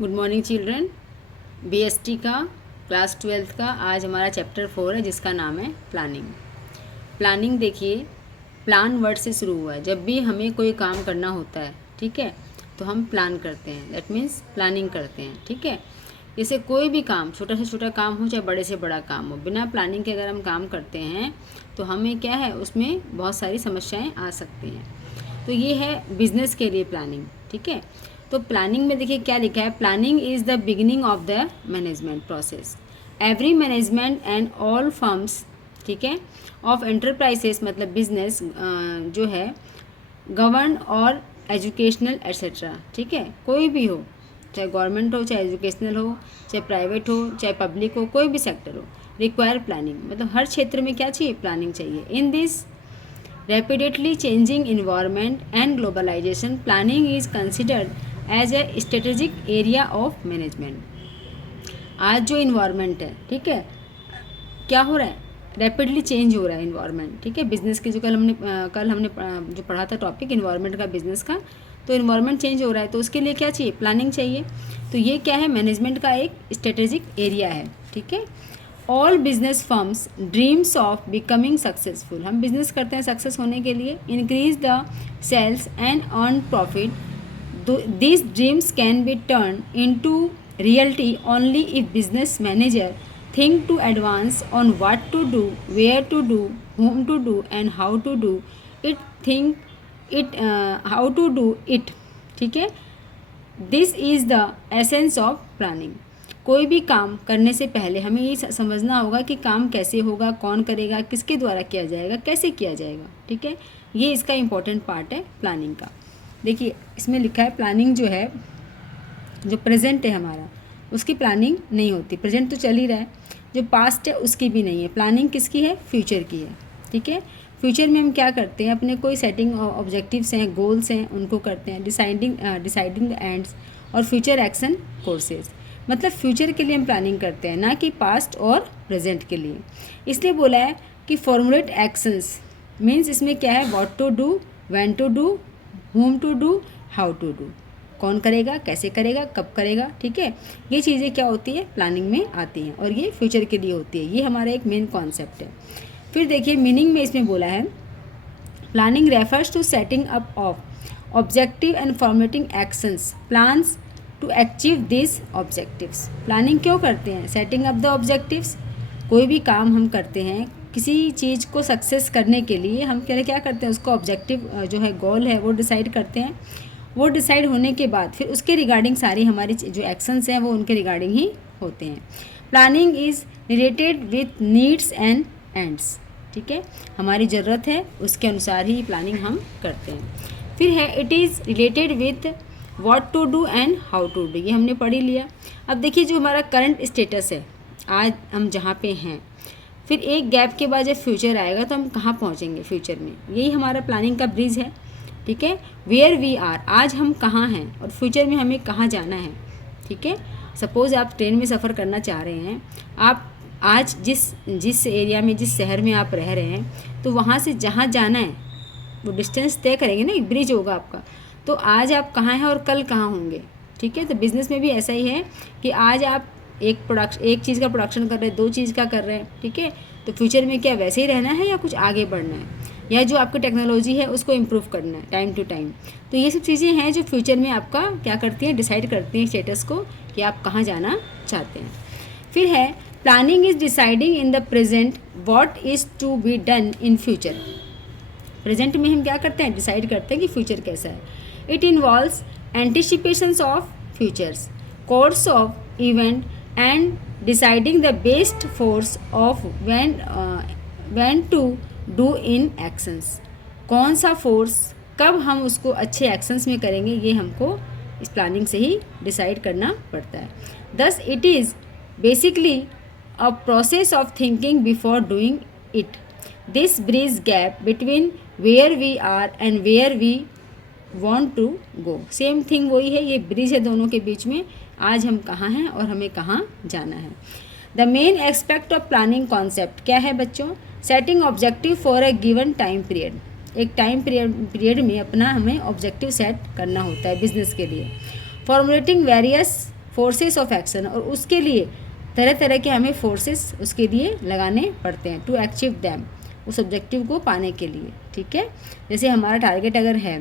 Good morning children. BST का class 12th का आज हमारा चैप्टर 4 है जिसका नाम है प्लानिंग। प्लानिंग देखिए, प्लान वर्ड से शुरू हुआ है। जब भी हमें कोई काम करना होता है, ठीक है, तो हम प्लान करते हैं, दैट मीन्स प्लानिंग करते हैं, ठीक है। जैसे कोई भी काम, छोटा से छोटा काम हो चाहे बड़े से बड़ा काम हो, बिना प्लानिंग के अगर हम काम करते हैं तो हमें क्या है, उसमें बहुत सारी समस्याएं आ सकती हैं। तो ये है बिजनेस के लिए प्लानिंग, ठीक है। तो प्लानिंग में देखिए क्या लिखा है, planning is the beginning of the management process. Every management and all firms, ठीक है, ऑफ एंटरप्राइजेस मतलब बिजनेस जो है, गवर्न और एजुकेशनल एट्सेट्रा, ठीक है, कोई भी हो, चाहे गवर्नमेंट हो, चाहे एजुकेशनल हो, चाहे प्राइवेट हो, चाहे पब्लिक हो, कोई भी सेक्टर हो, रिक्वायर प्लानिंग। मतलब हर क्षेत्र में क्या चाहिए, प्लानिंग चाहिए। In this rapidly changing environment and globalization, planning is considered as a strategic area of management। आज जो इन्वायरमेंट है, ठीक है, क्या हो रहा है, रैपिडली चेंज हो रहा है इन्वायरमेंट, ठीक है। बिजनेस के जो कल हमने जो पढ़ा था टॉपिक इन्वायरमेंट का, बिजनेस का, तो इन्वायरमेंट चेंज हो रहा है, तो उसके लिए क्या चाहिए, प्लानिंग चाहिए। तो ये क्या है, मैनेजमेंट का एक स्ट्रेटेजिक एरिया है, ठीक है। All business firms dreams of becoming successful, हम बिजनेस करते हैं सक्सेस होने के लिए। Increase the sales and earn profit, this dreams can be turn into reality only if business manager think to advance on what to do, where to do, whom to do and how to do it, think it how to do it, ठीक है। This is the essence of planning. कोई भी काम करने से पहले हमें ये समझना होगा कि काम कैसे होगा, कौन करेगा, किसके द्वारा किया जाएगा, कैसे किया जाएगा, ठीक है। ये इसका इम्पोर्टेंट पार्ट है प्लानिंग का। देखिए इसमें लिखा है प्लानिंग जो है, जो प्रेजेंट है हमारा, उसकी प्लानिंग नहीं होती। प्रेजेंट तो चल ही रहा है, जो पास्ट है उसकी भी नहीं है। प्लानिंग किसकी है, फ्यूचर की है, ठीक है। फ्यूचर में हम क्या करते हैं, अपने कोई सेटिंग ऑब्जेक्टिव्स हैं, गोल्स हैं, उनको करते हैं। डिसाइडिंग द एंड्स और फ्यूचर एक्शन कोर्सेज, मतलब फ्यूचर के लिए हम प्लानिंग करते हैं, ना कि पास्ट और प्रेजेंट के लिए। इसलिए बोला है कि फॉर्मुलेट एक्शंस मीन्स इसमें क्या है, what to do, when to do, whom to do, how to do, कौन करेगा, कैसे करेगा, कब करेगा, ठीक है। ये चीज़ें क्या होती है, प्लानिंग में आती हैं और ये फ्यूचर के लिए होती है। ये हमारा एक मेन कॉन्सेप्ट है। फिर देखिए मीनिंग में इसमें बोला है, planning refers to setting up of objective and formatting actions plans to achieve this objectives. Planning क्यों करते हैं, सेटिंग अप द ऑब्जेक्टिव्स। कोई भी काम हम करते हैं, किसी चीज़ को सक्सेस करने के लिए हम क्या करते हैं, उसको ऑब्जेक्टिव जो है, गोल है, वो डिसाइड करते हैं। वो डिसाइड होने के बाद फिर उसके रिगार्डिंग सारी हमारी जो एक्शंस हैं वो उनके रिगार्डिंग ही होते हैं। Planning is related with needs and ends, ठीक है, हमारी ज़रूरत है उसके अनुसार ही प्लानिंग हम करते हैं। फिर है it is related with what to do and how to do, ये हमने पढ़ ही लिया। अब देखिए जो हमारा करंट स्टेटस है, आज हम जहाँ पे हैं, फिर एक गैप के बाद जब फ्यूचर आएगा तो हम कहाँ पहुँचेंगे फ्यूचर में, यही हमारा प्लानिंग का ब्रिज है, ठीक है। वेयर वी आर, आज हम कहाँ हैं और फ्यूचर में हमें कहाँ जाना है, ठीक है। सपोज़ आप ट्रेन में सफ़र करना चाह रहे हैं, आप आज जिस एरिया में, जिस शहर में आप रह रहे हैं, तो वहाँ से जहाँ जाना है वो डिस्टेंस तय करेंगे ना, एक ब्रिज होगा आपका। तो आज आप कहाँ हैं और कल कहाँ होंगे, ठीक है। तो बिज़नेस में भी ऐसा ही है कि आज आप एक चीज़ का प्रोडक्शन कर रहे हैं, 2 चीज़ का कर रहे हैं, ठीक है। तो फ्यूचर में क्या वैसे ही रहना है या कुछ आगे बढ़ना है, या जो आपकी टेक्नोलॉजी है उसको इम्प्रूव करना है टाइम टू टाइम। तो ये सब चीज़ें हैं जो फ्यूचर में आपका क्या करती हैं, डिसाइड करती हैं स्टेटस को कि आप कहाँ जाना चाहते हैं। फिर है planning is deciding in the present what is to be done in future. Present में हम क्या करते हैं, डिसाइड करते हैं कि फ्यूचर कैसा है। It involves anticipations of futures, course of event and deciding the best force of when to do in actions. कौन सा फोर्स कब हम उसको अच्छे एक्शंस में करेंगे, ये हमको इस प्लानिंग से ही डिसाइड करना पड़ता है। Thus it is basically a process of thinking before doing it. This bridge gap between where we are and where we want to go. Same thing वही है, ये ब्रिज है दोनों के बीच में, आज हम कहाँ हैं और हमें कहाँ जाना है। The main aspect of planning concept क्या है बच्चों, setting objective for a given time period. एक टाइम पीरियड में अपना हमें ऑब्जेक्टिव सेट करना होता है बिजनेस के लिए। Formulating various forces of action, और उसके लिए तरह तरह के हमें फोर्सेस उसके लिए लगाने पड़ते हैं टू अचीव दैम, उस ऑब्जेक्टिव को पाने के लिए, ठीक है। जैसे हमारा टारगेट अगर है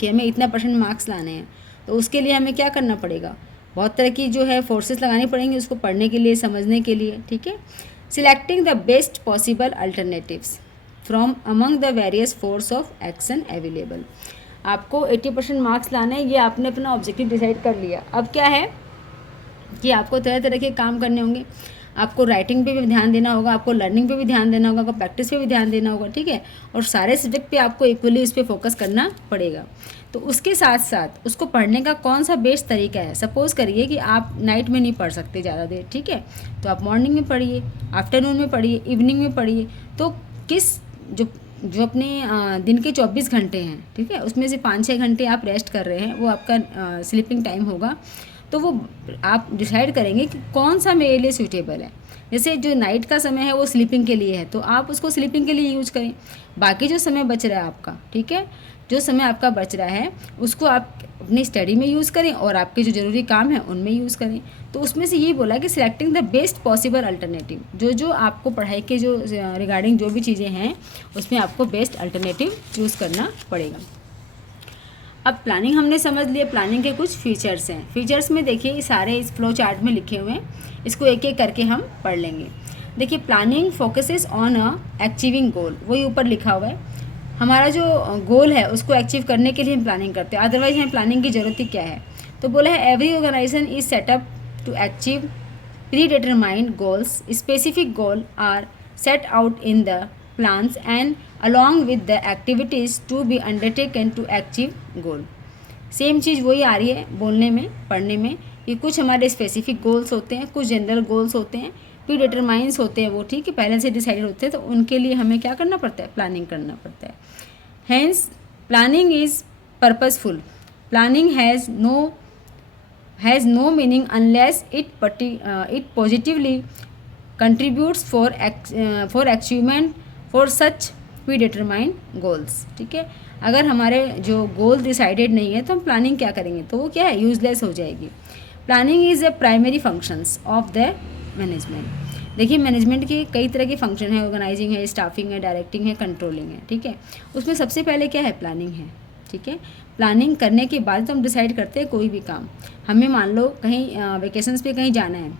कि हमें इतना % मार्क्स लाने हैं, तो उसके लिए हमें क्या करना पड़ेगा, बहुत तरह की जो है फोर्सेस लगानी पड़ेंगी उसको पढ़ने के लिए, समझने के लिए, ठीक है। Selecting the best possible alternatives from among the various force of action available. आपको 80% मार्क्स लाने हैं, ये आपने अपना ऑब्जेक्टिव डिसाइड कर लिया। अब क्या है कि आपको तरह तरह के काम करने होंगे, आपको राइटिंग पे भी ध्यान देना होगा, आपको लर्निंग पे भी ध्यान देना होगा, आपको प्रैक्टिस पे भी ध्यान देना होगा, ठीक है। और सारे सब्जेक्ट पे आपको इक्वली उस पर फोकस करना पड़ेगा। तो उसके साथ साथ उसको पढ़ने का कौन सा बेस्ट तरीका है। सपोज़ करिए कि आप नाइट में नहीं पढ़ सकते ज़्यादा देर, ठीक है, तो आप मॉर्निंग में पढ़िए, आफ्टरनून में पढ़िए, इवनिंग में पढ़िए। तो किस जो जो अपने दिन के 24 घंटे हैं, ठीक है, उसमें से 5-6 घंटे आप रेस्ट कर रहे हैं, वो आपका स्लीपिंग टाइम होगा। तो वो आप डिसाइड करेंगे कि कौन सा मेरे लिए सूटेबल है। जैसे जो नाइट का समय है वो स्लीपिंग के लिए है, तो आप उसको स्लीपिंग के लिए यूज करें। बाकी जो समय बच रहा है आपका, ठीक है, जो समय आपका बच रहा है उसको आप अपनी स्टडी में यूज़ करें और आपके जो ज़रूरी काम है उनमें यूज़ करें। तो उसमें से ये बोला कि selecting the best possible alternative, जो आपको पढ़ाई के जो रिगार्डिंग जो भी चीज़ें हैं उसमें आपको बेस्ट अल्टरनेटिव चूज़ करना पड़ेगा। अब प्लानिंग हमने समझ लिया, प्लानिंग के कुछ फीचर्स हैं। फीचर्स में देखिए सारे इस फ्लो चार्ट में लिखे हुए हैं, इसको एक एक करके हम पढ़ लेंगे। देखिए planning focuses on a achieving goal, वही ऊपर लिखा हुआ है। हमारा जो गोल है उसको अचीव करने के लिए हम प्लानिंग करते हैं, अदरवाइज हमें प्लानिंग की ज़रूरत ही क्या है। तो बोला है every organization is set up to achieve predetermined goals, specific goal are set out in the plans and along with the activities to be undertaken to achieve goal। Same चीज़ वही आ रही है बोलने में, पढ़ने में, कि कुछ हमारे स्पेसिफिक गोल्स होते हैं, कुछ जनरल गोल्स होते हैं, प्री डिटरमाइंस होते हैं, वो ठीक है पहले से डिसाइडेड होते हैं, तो उनके लिए हमें क्या करना पड़ता है, प्लानिंग करना पड़ता है। Hence planning is purposeful, planning has no meaning unless it positively contributes for achievement for such predetermined goals, ठीक है। अगर हमारे जो गोल डिसाइडेड नहीं है तो हम प्लानिंग क्या करेंगे, तो वो क्या है, यूजलेस हो जाएगी। Planning is a primary functions of the management. देखिए मैनेजमेंट के कई तरह के फंक्शन है, ऑर्गेनाइजिंग है, स्टाफिंग है, डायरेक्टिंग है, कंट्रोलिंग है, ठीक है। उसमें सबसे पहले क्या है, प्लानिंग है, ठीक है। प्लानिंग करने के बाद तो हम डिसाइड करते हैं कोई भी काम। हमें मान लो कहीं वेकेशंस पे कहीं जाना है,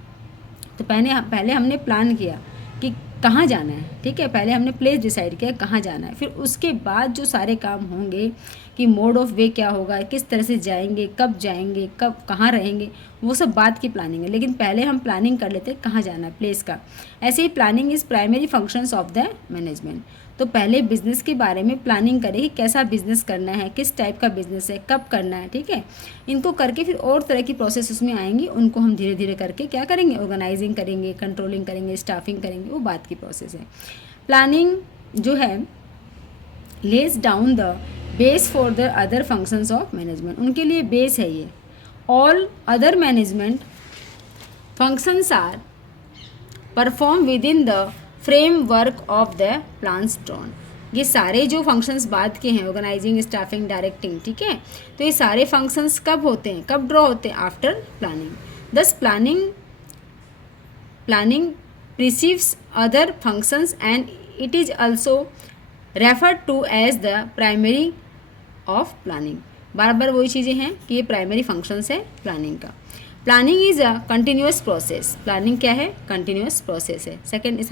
तो पहले हमने प्लान किया कि कहाँ जाना है, ठीक है, पहले हमने प्लेस डिसाइड किया कहाँ जाना है, फिर उसके बाद जो सारे काम होंगे कि मोड ऑफ वे क्या होगा, किस तरह से जाएंगे, कब कहाँ रहेंगे, वो सब बात की प्लानिंग है। लेकिन पहले हम प्लानिंग कर लेते हैं कहाँ जाना है, प्लेस का। ऐसे ही planning is primary functions of the management. तो पहले बिज़नेस के बारे में प्लानिंग करें कि कैसा बिज़नेस करना है, किस टाइप का बिज़नेस है, कब करना है, ठीक है। इनको करके फिर और तरह की प्रोसेस उसमें आएंगी, उनको हम धीरे धीरे करके क्या करेंगे, ऑर्गेनाइजिंग करेंगे, कंट्रोलिंग करेंगे, स्टाफिंग करेंगे, वो बात की प्रोसेस है। प्लानिंग जो है lays down the base for the other functions of management, उनके लिए बेस है ये। All other management functions are perform within the framework of the plans drawn. ये सारे जो फंक्शंस बाद के हैं, ऑर्गेनाइजिंग, स्टाफिंग, डायरेक्टिंग, ठीक है, तो ये सारे फंक्शंस कब होते हैं, कब ड्रॉ होते हैं, after planning. Thus planning precedes other functions and it is also referred to as the primary of planning. बार बार वही चीज़ें हैं कि ये प्राइमरी फंक्शंस है प्लानिंग का। Planning is a continuous process, planning क्या है, कंटिन्यूस प्रोसेस है।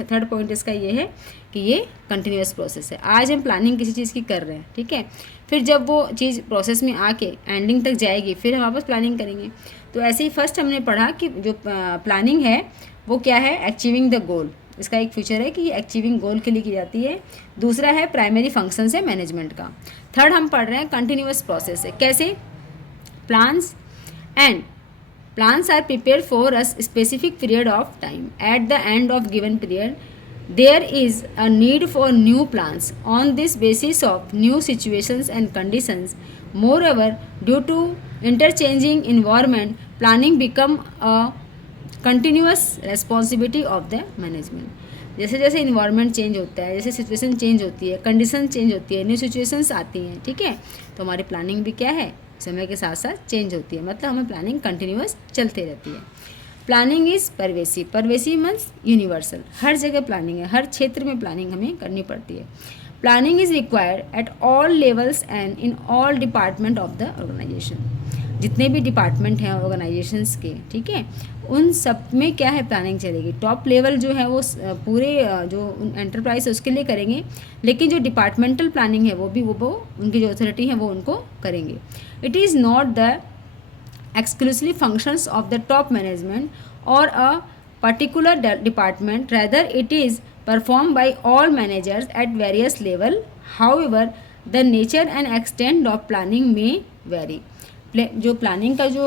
थर्ड पॉइंट इसका ये है कि ये कंटिन्यूस प्रोसेस है। आज हम प्लानिंग किसी चीज़ की कर रहे हैं, ठीक है, फिर जब वो चीज़ प्रोसेस में आके एंडिंग तक जाएगी फिर हम वापस प्लानिंग करेंगे। तो ऐसे ही फर्स्ट हमने पढ़ा कि जो प्लानिंग है वो क्या है, अचीविंग द गोल, इसका एक फीचर है कि ये अचीविंग गोल के लिए की जाती है। दूसरा है प्राइमरी फंक्शंस है मैनेजमेंट का। थर्ड हम पढ़ रहे हैं कंटिन्यूस प्रोसेस है। कैसे, plans are prepared for a specific period of time. At the end of given period there is a need for new plans on this basis of new situations and conditions. Moreover, due to interchanging environment, planning become a continuous responsibility of the management। जैसे जैसे environment change होता है, जैसे situation change होती है, condition change होती है, new situations आती हैं, ठीक है, तो हमारी प्लानिंग भी क्या है, समय के साथ साथ चेंज होती है, मतलब हमें प्लानिंग कंटिन्यूअस चलते रहती है। Planning is pervasive, pervasive means universal, हर जगह प्लानिंग है, हर क्षेत्र में प्लानिंग हमें करनी पड़ती है। Planning is required at all levels and in all department of the organization. जितने भी डिपार्टमेंट हैं ऑर्गेनाइजेशंस के, ठीक है, उन सब में क्या है, प्लानिंग चलेगी। टॉप लेवल जो है वो पूरे जो एंटरप्राइज है उसके लिए करेंगे, लेकिन जो डिपार्टमेंटल प्लानिंग है वो भी वो उनकी जो अथॉरिटी है वो उनको करेंगे। It is not the exclusively functions of the top management or a particular department, rather it is performed by all managers at various level. However, the nature and extent of planning may vary. जो planning का जो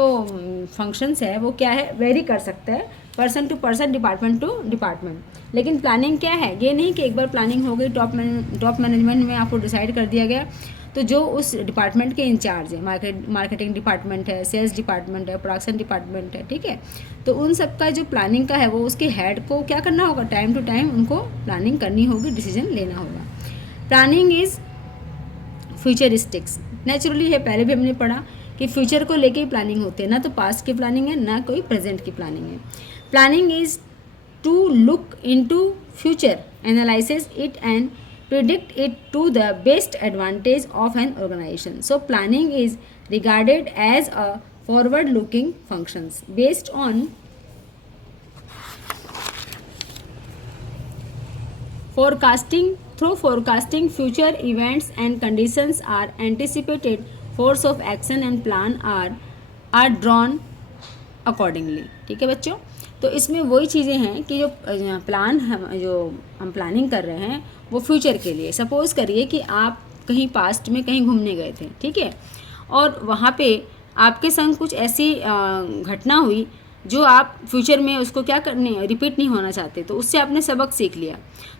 functions है वो क्या है, very कर सकता है person to person, department to department. लेकिन प्लानिंग क्या है, ये नहीं कि एक बार प्लानिंग हो गई टॉप मैनेजमेंट में आपको डिसाइड कर दिया गया, तो जो उस डिपार्टमेंट के इंचार्ज है, मार्केटिंग डिपार्टमेंट है, सेल्स डिपार्टमेंट है, प्रोडक्शन डिपार्टमेंट है, ठीक है, तो उन सब का जो प्लानिंग का है वो उसके हेड को क्या करना होगा, टाइम टू टाइम उनको प्लानिंग करनी होगी, डिसीजन लेना होगा। प्लानिंग इज़ फ्यूचरिस्टिक्स, नेचुरली है, पहले भी हमने पढ़ा कि फ्यूचर को लेके ही प्लानिंग होती है, ना तो पास्ट की प्लानिंग है ना कोई प्रेजेंट की प्लानिंग है। Planning is to look into future, analysis it and predict it to the best advantage of an organization. So planning is regarded as a forward looking functions based on forecasting. Through forecasting future events and conditions are anticipated, force of action and plan are drawn accordingly. ठीक है बच्चों, तो इसमें वही चीज़ें हैं कि जो प्लान जो हम प्लानिंग कर रहे हैं वो फ्यूचर के लिए। सपोज़ करिए कि आप कहीं पास्ट में कहीं घूमने गए थे, ठीक है, और वहाँ पे आपके संग कुछ ऐसी घटना हुई जो आप फ्यूचर में उसको क्या करने रिपीट नहीं होना चाहते, तो उससे आपने सबक सीख लिया।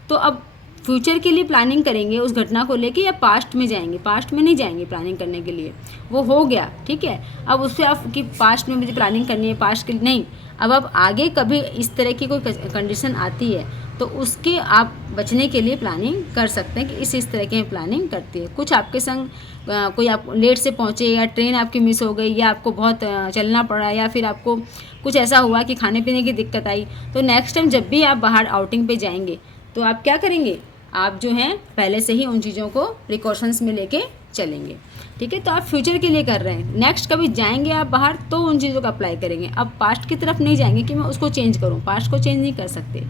तो अब फ्यूचर के लिए प्लानिंग करेंगे उस घटना को लेके, या पास्ट में जाएंगे, पास्ट में नहीं जाएंगे प्लानिंग करने के लिए, वो हो गया, ठीक है, अब उससे आप कि पास्ट में मुझे प्लानिंग करनी है, पास्ट के लिए नहीं, अब आप आगे कभी इस तरह की कोई कंडीशन आती है तो उसके आप बचने के लिए प्लानिंग कर सकते हैं कि इस तरह की प्लानिंग करती है। कुछ आपके संग कोई आप लेट से पहुँचे, या ट्रेन आपकी मिस हो गई, या आपको बहुत चलना पड़ा, या फिर आपको कुछ ऐसा हुआ कि खाने पीने की दिक्कत आई, तो नेक्स्ट टाइम जब भी आप बाहर आउटिंग पे जाएंगे तो आप क्या करेंगे, आप जो हैं पहले से ही उन चीज़ों को प्रिकॉशंस में लेके चलेंगे, ठीक है। तो आप फ्यूचर के लिए कर रहे हैं, नेक्स्ट कभी जाएंगे आप बाहर तो उन चीज़ों को अप्लाई करेंगे। अब पास्ट की तरफ नहीं जाएंगे कि मैं उसको चेंज करूं, पास्ट को चेंज नहीं कर सकते।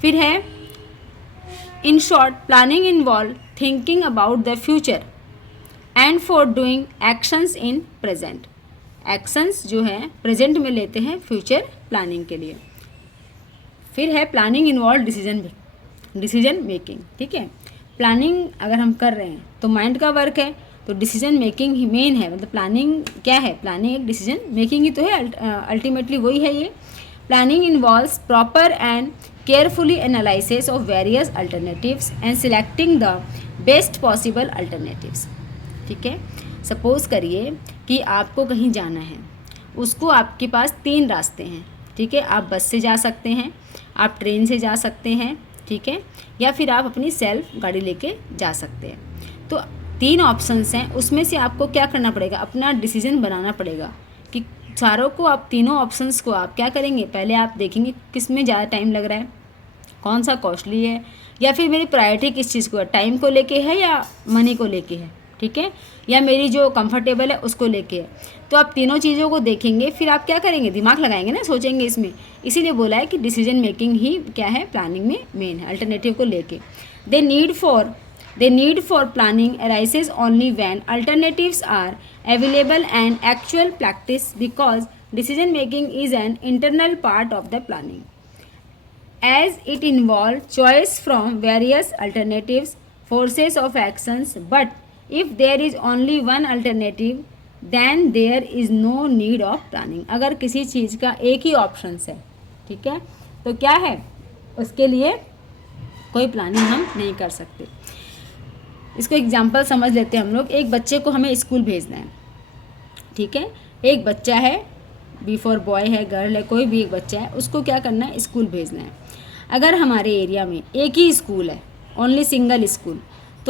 फिर है in short, planning involve thinking about the future and for doing actions in present. Actions जो है प्रेजेंट में लेते हैं फ्यूचर प्लानिंग के लिए। फिर है प्लानिंग इन्वॉल्व डिसीजन मेकिंग, ठीक है। प्लानिंग अगर हम कर रहे हैं तो माइंड का वर्क है, तो डिसीजन मेकिंग ही मेन है, मतलब प्लानिंग क्या है, प्लानिंग एक डिसीजन मेकिंग ही तो है, अल्टीमेटली वही है ये। Planning involves proper and carefully analysis of various alternatives and selecting the best possible alternatives, ठीक है। सपोज करिए कि आपको कहीं जाना है, उसको आपके पास 3 रास्ते हैं, ठीक है, आप बस से जा सकते हैं, आप ट्रेन से जा सकते हैं, ठीक है, या फिर आप अपनी सेल्फ गाड़ी लेके जा सकते हैं। तो 3 ऑप्शंस हैं, उसमें से आपको क्या करना पड़ेगा, अपना डिसीजन बनाना पड़ेगा कि चारों को आप तीनों ऑप्शंस को आप क्या करेंगे, पहले आप देखेंगे किस में ज़्यादा टाइम लग रहा है, कौन सा कॉस्टली है, या फिर मेरी प्रायोरिटी किस चीज़ को है, टाइम को लेके है या मनी को लेके है, ठीक है, या मेरी जो कंफर्टेबल है उसको लेके है। तो आप तीनों चीज़ों को देखेंगे, फिर आप क्या करेंगे, दिमाग लगाएंगे ना, सोचेंगे इसमें। इसीलिए बोला है कि डिसीजन मेकिंग ही क्या है, प्लानिंग में मेन है, अल्टरनेटिव को लेके। The need for planning arises only when alternatives are available and actual practice, because decision making is an internal part of the planning, as it involves choice from various alternatives, forces of actions. But if there is only one alternative, then there is no need of planning. अगर किसी चीज़ का एक ही option है, ठीक है, तो क्या है, उसके लिए कोई प्लानिंग हम नहीं कर सकते। इसको एग्जांपल समझ लेते हैं हम लोग। एक बच्चे को हमें स्कूल भेजना है, ठीक है, एक बच्चा है, बी फॉर बॉय है, गर्ल है, कोई भी एक बच्चा है, उसको क्या करना है, स्कूल भेजना है। अगर हमारे एरिया में एक ही स्कूल है, ओनली सिंगल स्कूल,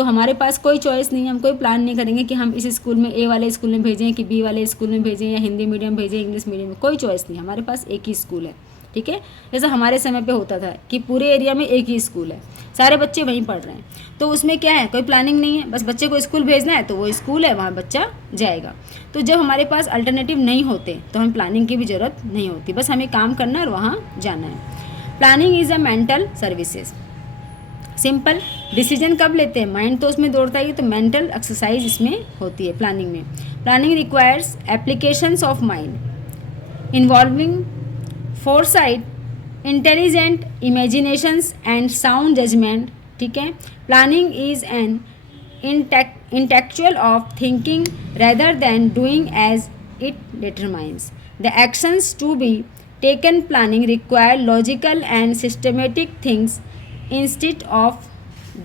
तो हमारे पास कोई चॉइस नहीं है, हम कोई प्लान नहीं करेंगे कि हम इस स्कूल में ए वाले स्कूल में भेजें कि बी वाले स्कूल में भेजें या हिंदी मीडियम भेजें इंग्लिश मीडियम में, कोई चॉइस नहीं, हमारे पास एक ही स्कूल है। ठीक है, जैसा हमारे समय पे होता था कि पूरे एरिया में एक ही स्कूल है, सारे बच्चे वहीं पढ़ रहे हैं, तो उसमें क्या है, कोई प्लानिंग नहीं है, बस बच्चे को स्कूल भेजना है तो वो स्कूल है, वहाँ बच्चा जाएगा। तो जब हमारे पास अल्टरनेटिव नहीं होते तो हमें प्लानिंग की भी ज़रूरत नहीं होती, बस हमें काम करना है और वहाँ जाना है। Planning is a mental services. Simple, decision कब लेते हैं, माइंड तो उसमें दौड़ता ही, तो मेंटल एक्सरसाइज इसमें होती है प्लानिंग में। Planning requires applications of mind involving foresight, intelligent imaginations and sound judgment. ठीक है, planning is an intellectual of thinking rather than doing as it determines the actions to be taken. Planning require logical and systematic things instead of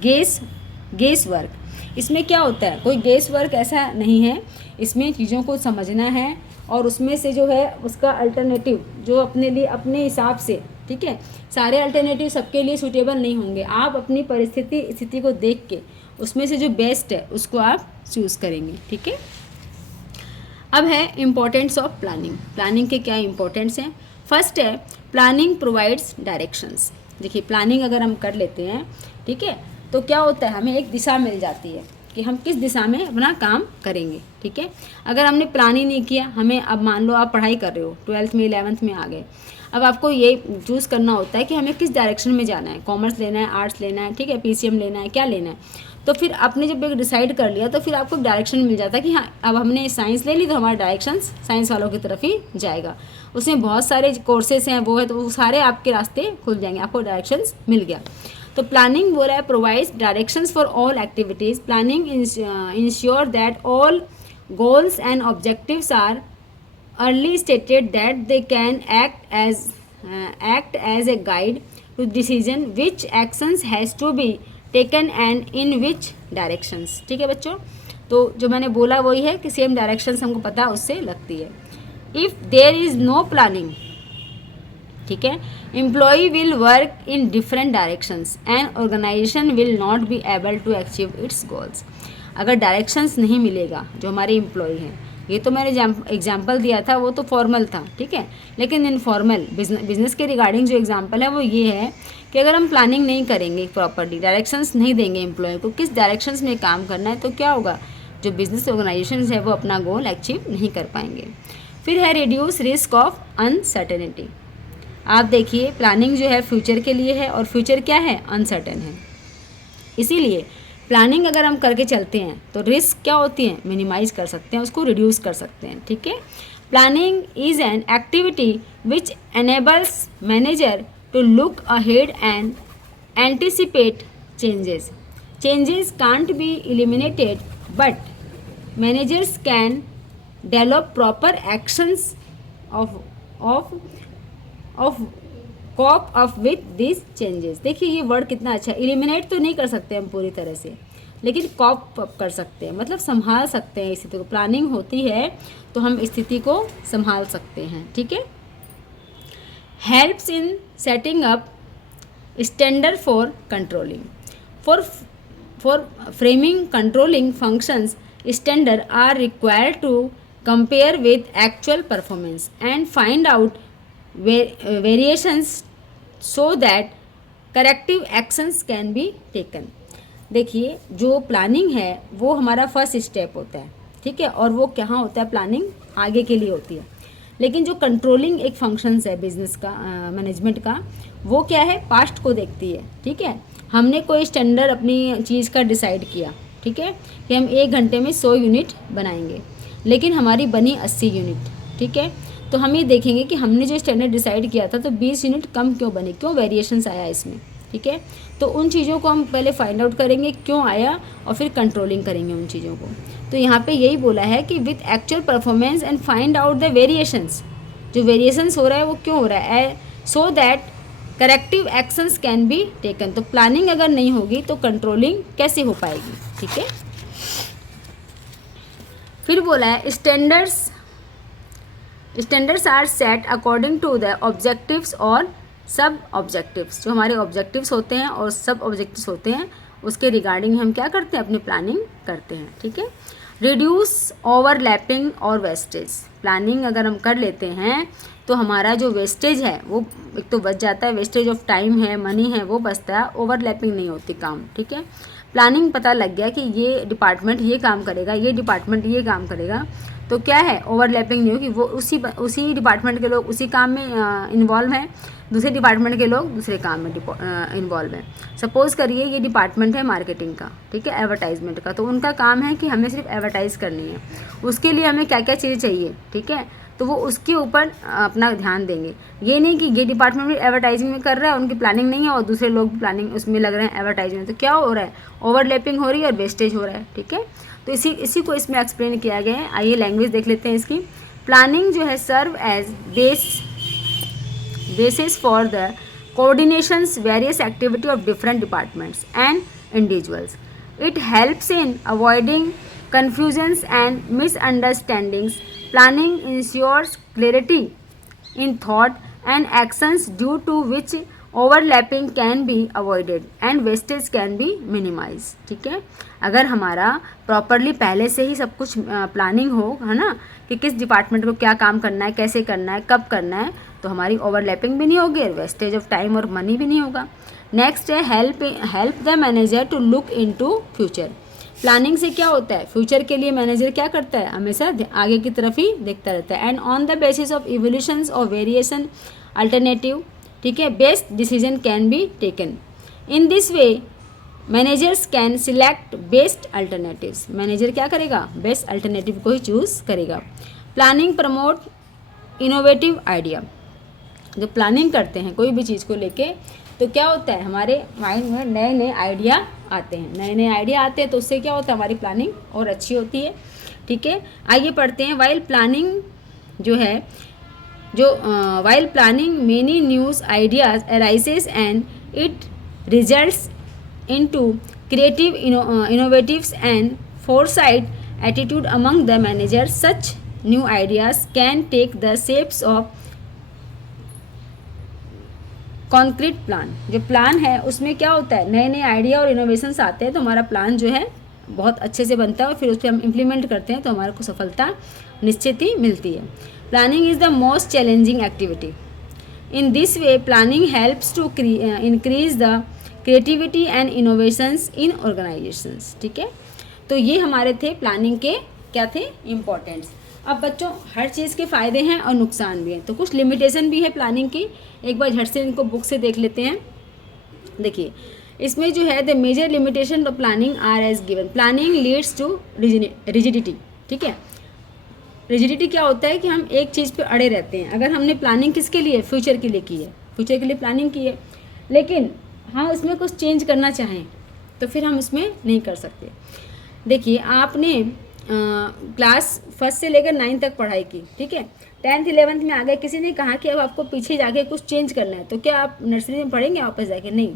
guesswork. इसमें क्या होता है, कोई guess work ऐसा नहीं है, इसमें चीज़ों को समझना है और उसमें से जो है उसका अल्टरनेटिव जो अपने लिए अपने हिसाब से, ठीक है, सारे अल्टरनेटिव सबके लिए सूटेबल नहीं होंगे, आप अपनी स्थिति को देख के उसमें से जो बेस्ट है उसको आप चूज़ करेंगे। ठीक है, अब है इम्पोर्टेंस ऑफ प्लानिंग। प्लानिंग के क्या इम्पोर्टेंस हैं? फर्स्ट है प्लानिंग प्रोवाइड्स डायरेक्शंस। देखिए, प्लानिंग अगर हम कर लेते हैं, ठीक है, तो क्या होता है, हमें एक दिशा मिल जाती है कि हम किस दिशा में अपना काम करेंगे। ठीक है, अगर हमने प्लान ही नहीं किया, हमें अब मान लो आप पढ़ाई कर रहे हो, 12th में 11th में आ गए, अब आपको ये चूज़ करना होता है कि हमें किस डायरेक्शन में जाना है, कॉमर्स लेना है, आर्ट्स लेना है, ठीक है, PCM लेना है, क्या लेना है। तो फिर आपने जब एक डिसाइड कर लिया तो फिर आपको डायरेक्शन मिल जाता है कि हाँ, अब हमने साइंस ले ली तो हमारा डायरेक्शन साइंस वालों की तरफ ही जाएगा। उसमें बहुत सारे कोर्सेज हैं, वो है, तो वो सारे आपके रास्ते खुल जाएंगे, आपको डायरेक्शंस मिल गया। तो प्लानिंग बोल रहा है provides directions for all activities. Planning ensure that all goals and objectives are early stated that they can act as a guide to decision which actions has to be taken and in which directions। ठीक है बच्चों, तो जो मैंने बोला वही है कि सेम डायरेक्शंस हमको पता उससे लगती है। If there is no planning, ठीक है, employee will work in different directions and organization will not be able to achieve its goals. अगर डायरेक्शंस नहीं मिलेगा जो हमारे एम्प्लॉई हैं, ये तो मैंने एग्जाम्पल दिया था वो तो फॉर्मल था, ठीक है, लेकिन इनफॉर्मल बिजनेस के रिगार्डिंग जो एग्जाम्पल है वो ये है कि अगर हम प्लानिंग नहीं करेंगे प्रॉपर्ली, डायरेक्शंस नहीं देंगे एम्प्लॉय को किस डायरेक्शंस में काम करना है, तो क्या होगा, जो बिजनेस ऑर्गेनाइजेशन है वो अपना गोल अचीव नहीं कर पाएंगे। फिर है रिड्यूस रिस्क ऑफ अनसर्टेनिटी। आप देखिए, प्लानिंग जो है फ्यूचर के लिए है और फ्यूचर क्या है, अनसर्टेन है, इसीलिए प्लानिंग अगर हम करके चलते हैं तो रिस्क क्या होती है, मिनिमाइज कर सकते हैं, उसको रिड्यूस कर सकते हैं। ठीक है, planning is an activity which enables manager to look ahead and anticipate changes. Changes can't be eliminated but managers can develop proper actions of cope up with this changes. देखिए ये वर्ड कितना अच्छा है, एलिमिनेट तो नहीं कर सकते हम पूरी तरह से, लेकिन कॉप अप कर सकते हैं, मतलब संभाल सकते हैं स्थिति को। प्लानिंग होती है तो हम स्थिति को संभाल सकते हैं। ठीक है, helps in setting up standard for controlling for framing controlling functions. Standard are required to compare with actual performance and find out variations so that corrective actions can be taken। देखिए, जो प्लानिंग है वो हमारा first step होता है, ठीक है, और वो क्या होता है, प्लानिंग आगे के लिए होती है। लेकिन जो कंट्रोलिंग एक फंक्शंस है बिजनेस का, मैनेजमेंट का, वो क्या है, पास्ट को देखती है। ठीक है, हमने कोई स्टैंडर्ड अपनी चीज़ का डिसाइड किया, ठीक है, कि हम 1 घंटे में 100 यूनिट बनाएंगे, लेकिन हमारी बनी 80 यूनिट। ठीक है, तो हम ये देखेंगे कि हमने जो स्टैंडर्ड डिसाइड किया था तो 20 यूनिट कम क्यों बने, क्यों वेरिएशंस आया इसमें। ठीक है, तो उन चीज़ों को हम पहले फाइंड आउट करेंगे क्यों आया और फिर कंट्रोलिंग करेंगे उन चीज़ों को। तो यहाँ पे यही बोला है कि with actual performance and find out the variations, जो वेरिएशंस हो रहा है वो क्यों हो रहा है, so that corrective actions can be taken. तो प्लानिंग अगर नहीं होगी तो कंट्रोलिंग कैसे हो पाएगी। ठीक है, फिर बोला है standards are set according to the objectives और सब ऑब्जेक्टिव्स। जो हमारे ऑब्जेक्टिव्स होते हैं और सब ऑब्जेक्टिव्स होते हैं उसके रिगार्डिंग हम क्या करते हैं, अपनी प्लानिंग करते हैं। ठीक है, रिड्यूस ओवरलैपिंग और वेस्टेज। प्लानिंग अगर हम कर लेते हैं तो हमारा जो वेस्टेज है वो एक तो बच जाता है, वेस्टेज ऑफ टाइम है, मनी है, वो बचता है, ओवरलैपिंग नहीं होती काम। ठीक है, प्लानिंग पता लग गया कि ये डिपार्टमेंट ये काम करेगा, ये डिपार्टमेंट ये काम करेगा, तो क्या है, ओवरलैपिंग नहीं होगी, वो उसी डिपार्टमेंट के लोग उसी काम में इन्वॉल्व हैं, दूसरे डिपार्टमेंट के लोग दूसरे काम में इन्वॉल्व हैं। सपोज़ करिए ये डिपार्टमेंट है मार्केटिंग का, ठीक है, एडवर्टाइजमेंट का, तो उनका काम है कि हमें सिर्फ एडवर्टाइज़ करनी है, उसके लिए हमें क्या क्या चीज़ें चाहिए, ठीक है, तो वो उसके ऊपर अपना ध्यान देंगे। ये नहीं कि ये डिपार्टमेंट भी एडवर्टाइजिंग में कर रहा है, उनकी प्लानिंग नहीं है, और दूसरे लोग भी प्लानिंग उसमें लग रहे हैं एडवर्टाइजिंग, तो क्या हो रहा है, ओवरलैपिंग हो रही है और वेस्टेज हो रहा है। ठीक है, तो इसी को इसमें एक्सप्लेन किया गया है। आइए लैंग्वेज देख लेते हैं इसकी। प्लानिंग जो है serve as basis for the coordinations various activity of different departments and individuals. It helps in avoiding confusions and misunderstandings. Planning ensures clarity in thought and actions, due to which overlapping can be avoided and wastage can be minimized. ठीक है, अगर हमारा properly पहले से ही सब कुछ planning हो, है ना, कि किस डिपार्टमेंट को क्या काम करना है, कैसे करना है, कब करना है, तो हमारी ओवरलैपिंग भी नहीं होगी और वेस्टेज ऑफ टाइम और मनी भी नहीं होगा। नेक्स्ट है help the manager to look into future. Planning से क्या होता है, फ्यूचर के लिए मैनेजर क्या करता है, हमेशा आगे की तरफ ही देखता रहता है। And on the basis of evolutions और वेरिएशन अल्टरनेटिव, ठीक है, best decision can be taken. In this way managers can select best alternatives. Manager क्या करेगा, बेस्ट अल्टरनेटिव को ही चूज़ करेगा। Planning promote innovative idea. जब प्लानिंग करते हैं कोई भी चीज़ को लेके, तो क्या होता है, हमारे माइंड में नए नए आइडिया आते हैं, नए नए आइडिया आते हैं, तो उससे क्या होता है, हमारी प्लानिंग और अच्छी होती है। ठीक है, आइए पढ़ते हैं। वाइल प्लानिंग जो है, while planning many news ideas arises and it results into creative innovatives and foresight attitude among the manager. Such new ideas can take the shapes of concrete plan. जो प्लान है उसमें क्या होता है, नए नए आइडिया और इनोवेशंस आते हैं, तो हमारा प्लान जो है बहुत अच्छे से बनता है और फिर उस पर हम इम्प्लीमेंट करते हैं, तो हमारे को सफलता निश्चित ही मिलती है। Planning is the most challenging activity. In this way planning helps to increase the creativity and innovations in organizations. ठीक है, तो ये हमारे थे प्लानिंग के क्या थे, इम्पोर्टेंट्स। अब बच्चों हर चीज़ के फ़ायदे हैं और नुकसान भी हैं, तो कुछ लिमिटेशन भी है प्लानिंग की। एक बार झट से इनको बुक से देख लेते हैं। देखिए इसमें जो है, the major limitation of planning are as given. Planning leads to rigidity. ठीक है, रिजिडिटी क्या होता है कि हम एक चीज़ पे अड़े रहते हैं। अगर हमने प्लानिंग किसके लिए, फ्यूचर के लिए की है, फ्यूचर के लिए प्लानिंग की है, लेकिन हाँ उसमें कुछ चेंज करना चाहें तो फिर हम उसमें नहीं कर सकते। देखिए आपने क्लास फर्स्ट से लेकर 9 तक पढ़ाई की, ठीक है, 10th 11th में आ गए, किसी ने कहा कि अब आपको पीछे जाके कुछ चेंज करना है, तो क्या आप नर्सरी में पढ़ेंगे वापस जाके? नहीं,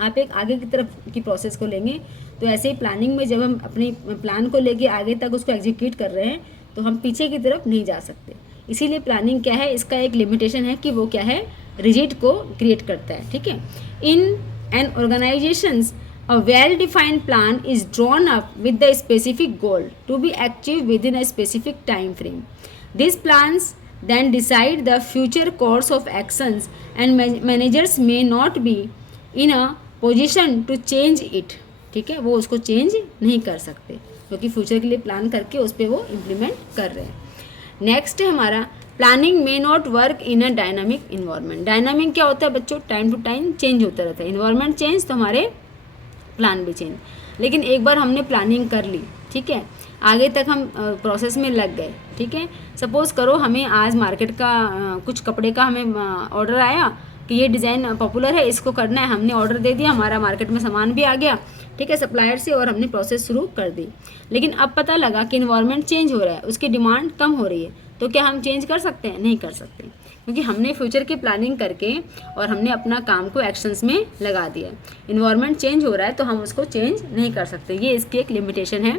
आप एक आगे की तरफ की प्रोसेस को लेंगे। तो ऐसे ही प्लानिंग में जब हम अपनी प्लान को लेके आगे तक उसको एग्जीक्यूट कर रहे हैं, तो हम पीछे की तरफ नहीं जा सकते। इसीलिए प्लानिंग क्या है, इसका एक लिमिटेशन है कि वो क्या है, रिजिड को क्रिएट करता है। ठीक है, in an organisations a well-defined plan is drawn up with the specific goal to be achieved within a specific time frame. These plans then decide the future course of actions, and managers may not be in a position to change it. ठीक है, वो उसको change नहीं कर सकते क्योंकि future के लिए प्लान करके उस पर वो इम्प्लीमेंट कर रहे हैं। नेक्स्ट है हमारा, planning may not work in a dynamic environment. Dynamic क्या होता है बच्चों, टाइम टू टाइम चेंज होता रहता है। इन्वायरमेंट चेंज तो हमारे प्लान भी चेंज। लेकिन एक बार हमने प्लानिंग कर ली, ठीक है, आगे तक हम प्रोसेस में लग गए, ठीक है। सपोज़ करो हमें आज मार्केट का कुछ कपड़े का हमें ऑर्डर आया कि ये डिज़ाइन पॉपुलर है, इसको करना है, हमने ऑर्डर दे दिया, हमारा मार्केट में सामान भी आ गया, ठीक है, सप्लायर से, और हमने प्रोसेस शुरू कर दी। लेकिन अब पता लगा कि इन्वायरमेंट चेंज हो रहा है, उसकी डिमांड कम हो रही है, तो क्या हम चेंज कर सकते हैं? नहीं कर सकते, क्योंकि हमने फ्यूचर की प्लानिंग करके और हमने अपना काम को एक्शंस में लगा दिया। इन्वायरमेंट चेंज हो रहा है तो हम उसको चेंज नहीं कर सकते, ये इसकी एक लिमिटेशन है।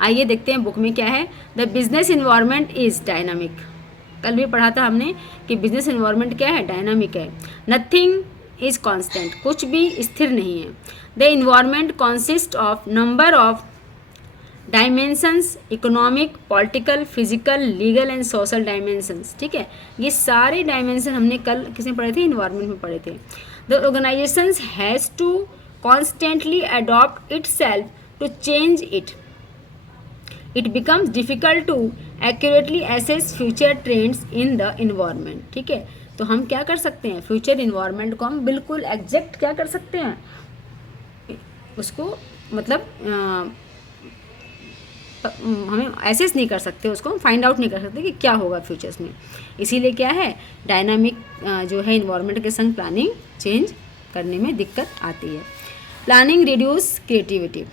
आइए देखते हैं बुक में क्या है। The business environment is dynamic. कल भी पढ़ा था हमने कि बिजनेस इन्वायरमेंट क्या है, डायनामिक है। नथिंग इज कांस्टेंट, कुछ भी स्थिर नहीं है। The environment consist of number of dimensions, economic, political, physical, legal and social dimensions. ठीक है, ये सारे डायमेंशन हमने कल किसमें पढ़े थे, इन्वायरमेंट में पढ़े थे। The organizations has to constantly adopt itself to change it. It becomes difficult to accurately assess future trends in the environment. ठीक है, तो हम क्या कर सकते हैं, फ्यूचर इन्वायरमेंट को हम बिल्कुल एग्जैक्ट क्या कर सकते हैं, उसको मतलब हमें एसेस नहीं कर सकते, उसको हम फाइंड आउट नहीं कर सकते कि क्या होगा फ्यूचर्स में। इसीलिए क्या है, डायनामिक जो है इन्वायरमेंट के संग प्लानिंग चेंज करने में दिक्कत आती है। Planning reduce creativity.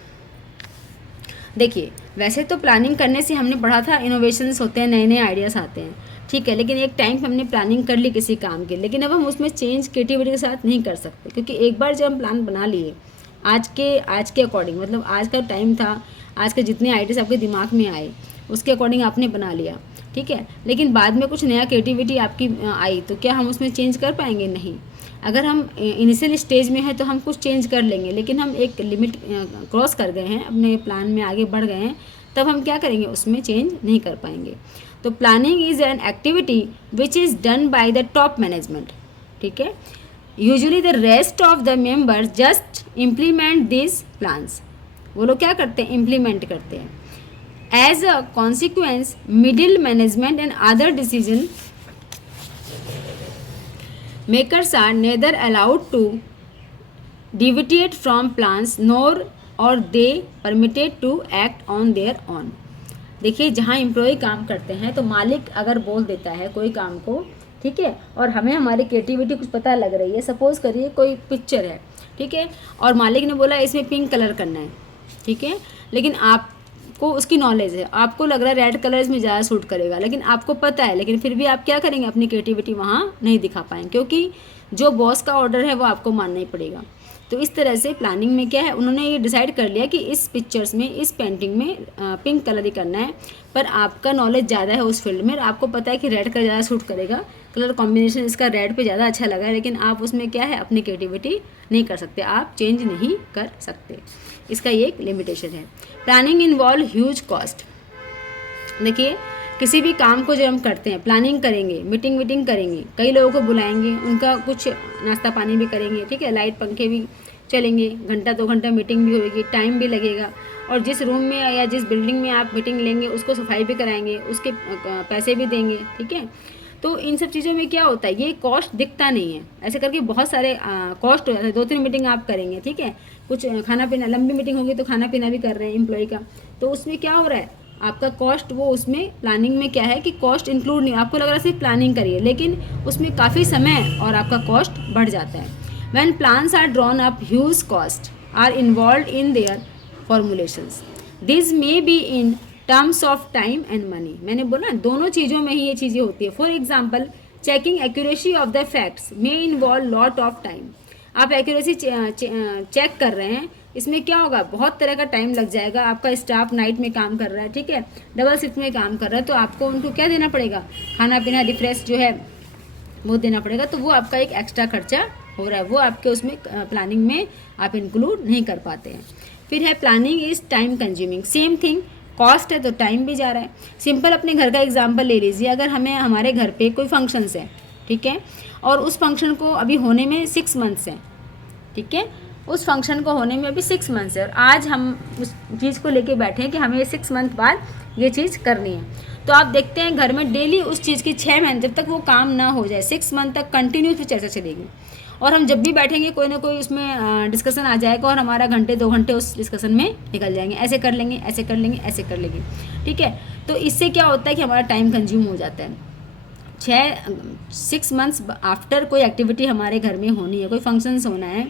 देखिए, वैसे तो प्लानिंग करने से हमने पढ़ा था इनोवेशंस होते हैं, नए नए आइडियाज़ आते हैं। ठीक है, लेकिन एक टाइम पे हमने प्लानिंग कर ली किसी काम की, लेकिन अब हम उसमें चेंज क्रिएटिविटी के साथ नहीं कर सकते, क्योंकि एक बार जब हम प्लान बना लिए आज के अकॉर्डिंग, मतलब आज का टाइम था, आज के जितने आइडियाज़ आपके दिमाग में आए उसके अकॉर्डिंग आपने बना लिया। ठीक है, लेकिन बाद में कुछ नया क्रिएटिविटी आपकी आई तो क्या हम उसमें चेंज कर पाएंगे, नहीं। अगर हम इनिशियल स्टेज में है तो हम कुछ चेंज कर लेंगे, लेकिन हम एक लिमिट क्रॉस कर गए हैं, अपने प्लान में आगे बढ़ गए हैं, तब हम क्या करेंगे, उसमें चेंज नहीं कर पाएंगे। तो planning is an activity which is done by the top management. ठीक है, usually the rest of the members just implement this plans. वो लोग क्या करते हैं, इम्प्लीमेंट करते हैं। As a consequence middle management and other decision makers are neither allowed to deviate from plans nor और they permitted to act on their own. देखिए, जहाँ एम्प्लॉय काम करते हैं तो मालिक अगर बोल देता है कोई काम को, ठीक है, और हमें हमारी क्रिएटिविटी कुछ पता लग रही है, सपोज करिए कोई पिक्चर है, ठीक है, और मालिक ने बोला इसमें पिंक कलर करना है, ठीक है, लेकिन आपको उसकी नॉलेज है, आपको लग रहा है रेड कलर इसमें ज़्यादा सूट करेगा, लेकिन आपको पता है, लेकिन फिर भी आप क्या करेंगे, अपनी क्रिएटिविटी वहाँ नहीं दिखा पाएंगे, क्योंकि जो बॉस का ऑर्डर है वो आपको मानना ही पड़ेगा। तो इस तरह से प्लानिंग में क्या है, उन्होंने ये डिसाइड कर लिया कि इस पिक्चर्स में, इस पेंटिंग में पिंक कलर ही करना है, पर आपका नॉलेज ज़्यादा है उस फील्ड में, आपको पता है कि रेड कलर ज़्यादा सूट करेगा, कलर कॉम्बिनेशन इसका रेड पे ज़्यादा अच्छा लगा है, लेकिन आप उसमें क्या है, अपनी क्रिएटिविटी नहीं कर सकते, आप चेंज नहीं कर सकते, इसका ये एक लिमिटेशन है। Planning involve huge cost. देखिए, किसी भी काम को जब हम करते हैं, प्लानिंग करेंगे, मीटिंग करेंगे, कई लोगों को बुलाएंगे, उनका कुछ नाश्ता पानी भी करेंगे, ठीक है, लाइट पंखे भी चलेंगे, घंटा 2 घंटा मीटिंग भी होगी, टाइम भी लगेगा, और जिस रूम में या जिस बिल्डिंग में आप मीटिंग लेंगे उसको सफाई भी कराएंगे, उसके पैसे भी देंगे, ठीक है। तो इन सब चीज़ों में क्या होता है, ये कॉस्ट दिखता नहीं है, ऐसे करके बहुत सारे कॉस्ट हो जाता है। 2-3 मीटिंग आप करेंगे, ठीक है, कुछ खाना पीना, लंबी मीटिंग होगी तो खाना पीना भी कर रहे हैं एम्प्लॉय का, तो उसमें क्या हो रहा है, आपका कॉस्ट, वो उसमें प्लानिंग में क्या है कि कॉस्ट इंक्लूड नहीं, आपको लग रहा है सिर्फ प्लानिंग करिए, लेकिन उसमें काफ़ी समय और आपका कॉस्ट बढ़ जाता है। When plans are drawn up huge cost are involve in their formulations, this may be in terms of time and money. मैंने बोला दोनों चीज़ों में ही ये चीज़ें होती है। For example, checking accuracy of the facts may involve lot of time. आप एक्यूरेसी चेक कर रहे हैं, इसमें क्या होगा, बहुत तरह का टाइम लग जाएगा, आपका स्टाफ नाइट में काम कर रहा है, ठीक है, डबल शिफ्ट में काम कर रहा है, तो आपको उनको क्या देना पड़ेगा, खाना पीना, रिफ्रेश जो है वो देना पड़ेगा, तो वो आपका एक एक्स्ट्रा खर्चा हो रहा है, वो आपके उसमें प्लानिंग में आप इंक्लूड नहीं कर पाते हैं। फिर है planning is time consuming, same thing, cost है तो टाइम भी जा रहा है। सिंपल अपने घर का एग्जांपल ले लीजिए, अगर हमें हमारे घर पे कोई फंक्शंस है, ठीक है, और उस फंक्शन को अभी होने में 6 मंथ्स हैं, ठीक है, उस फंक्शन को होने में अभी 6 मंथ्स है, और आज हम उस चीज़ को लेके बैठे हैं कि हमें 6 मंथ बाद ये चीज़ करनी है, तो आप देखते हैं घर में डेली उस चीज़ की 6 महीने, जब तक वो काम ना हो जाए, 6 मंथ तक कंटिन्यू फिर चर्चा चलेगी, और हम जब भी बैठेंगे कोई ना कोई उसमें डिस्कशन आ जाएगा, और हमारा घंटे 2 घंटे उस डिस्कशन में निकल जाएंगे, ऐसे कर लेंगे, ऐसे कर लेंगे, ऐसे कर लेंगे, ठीक है। तो इससे क्या होता है कि हमारा टाइम कंज्यूम हो जाता है। 6 मंथ्स आफ्टर कोई एक्टिविटी हमारे घर में होनी है, कोई फंक्शंस होना है,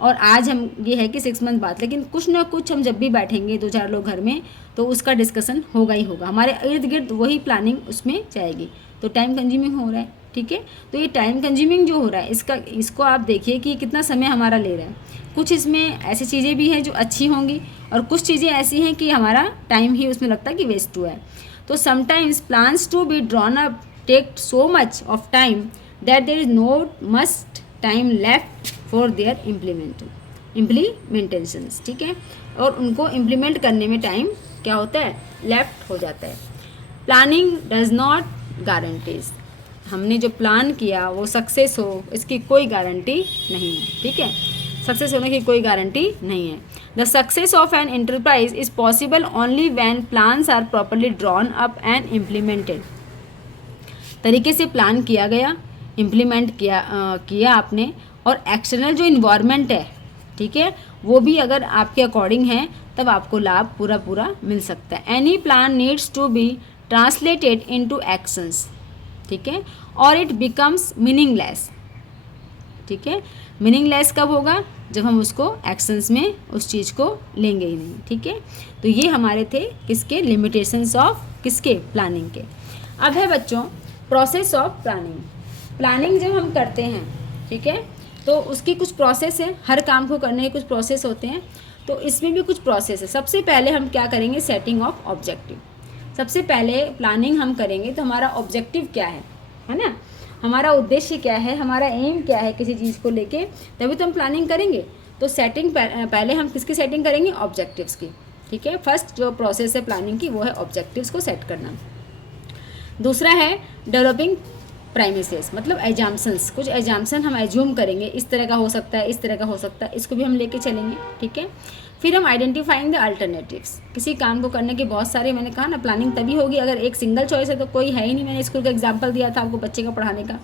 और आज हम ये है कि 6 मंथ बाद, लेकिन कुछ ना कुछ हम जब भी बैठेंगे 2-4 लोग घर में, तो उसका डिस्कशन होगा ही होगा, हमारे इर्द गिर्द वही प्लानिंग उसमें जाएगी, तो टाइम कंज्यूमिंग हो रहा है, ठीक है। तो ये टाइम कंज्यूमिंग जो हो रहा है, इसको आप देखिए कि कितना समय हमारा ले रहा है। कुछ इसमें ऐसी चीज़ें भी हैं जो अच्छी होंगी, और कुछ चीज़ें ऐसी हैं कि हमारा टाइम ही उसमें लगता है कि वेस्ट हुआ है। तो sometimes plans to be drawn up take so much of time that there is no must time left for their implementations, ठीक है, और उनको इम्प्लीमेंट करने में टाइम क्या होता है, लेफ्ट हो जाता है। प्लानिंग डज नॉट गारंटीज, हमने जो प्लान किया वो सक्सेस हो इसकी कोई गारंटी नहीं है, ठीक है, सक्सेस होने की कोई गारंटी नहीं है। The success of an enterprise is possible only when plans are properly drawn up and implemented, तरीके से प्लान किया गया, इम्प्लीमेंट किया आपने, और एक्सटर्नल जो इन्वायरमेंट है, ठीक है, वो भी अगर आपके अकॉर्डिंग है तब आपको लाभ पूरा मिल सकता है। Any plan needs to be translated into actions, ठीक है, और इट बिकम्स मीनिंगलेस, ठीक है, मीनिंगलेस कब होगा, जब हम उसको एक्शंस में उस चीज़ को लेंगे ही नहीं, ठीक है। तो ये हमारे थे किसके लिमिटेशंस ऑफ किसके, प्लानिंग के। अब है बच्चों प्रोसेस ऑफ प्लानिंग। प्लानिंग जब हम करते हैं, ठीक है, तो उसकी कुछ प्रोसेस है, हर काम को करने के कुछ प्रोसेस होते हैं, तो इसमें भी कुछ प्रोसेस है। सबसे पहले हम क्या करेंगे, सेटिंग ऑफ ऑब्जेक्टिव। सबसे पहले प्लानिंग हम करेंगे तो हमारा ऑब्जेक्टिव क्या है ना, हमारा उद्देश्य क्या है, हमारा एम क्या है किसी चीज़ को लेके, तभी तो हम प्लानिंग करेंगे। तो सेटिंग पहले हम किसकी सेटिंग करेंगे, ऑब्जेक्टिव्स की, ठीक है। फर्स्ट जो प्रोसेस है प्लानिंग की वो है ऑब्जेक्टिव्स को सेट करना। दूसरा है डेवलपिंग प्राइमिसेस, मतलब एजाम्सन्स, कुछ एजाम्सन हम एज्यूम करेंगे, इस तरह का हो सकता है, इस तरह का हो सकता है, इसको भी हम लेके चलेंगे, ठीक है। फिर हम आइडेंटिफाइंग द अल्टरनेटिव्स, किसी काम को करने के बहुत सारे, मैंने कहा ना प्लानिंग तभी होगी अगर एक सिंगल चॉइस है, तो कोई है ही नहीं। मैंने स्कूल का एग्जाम्पल दिया था आपको बच्चे का पढ़ाने का।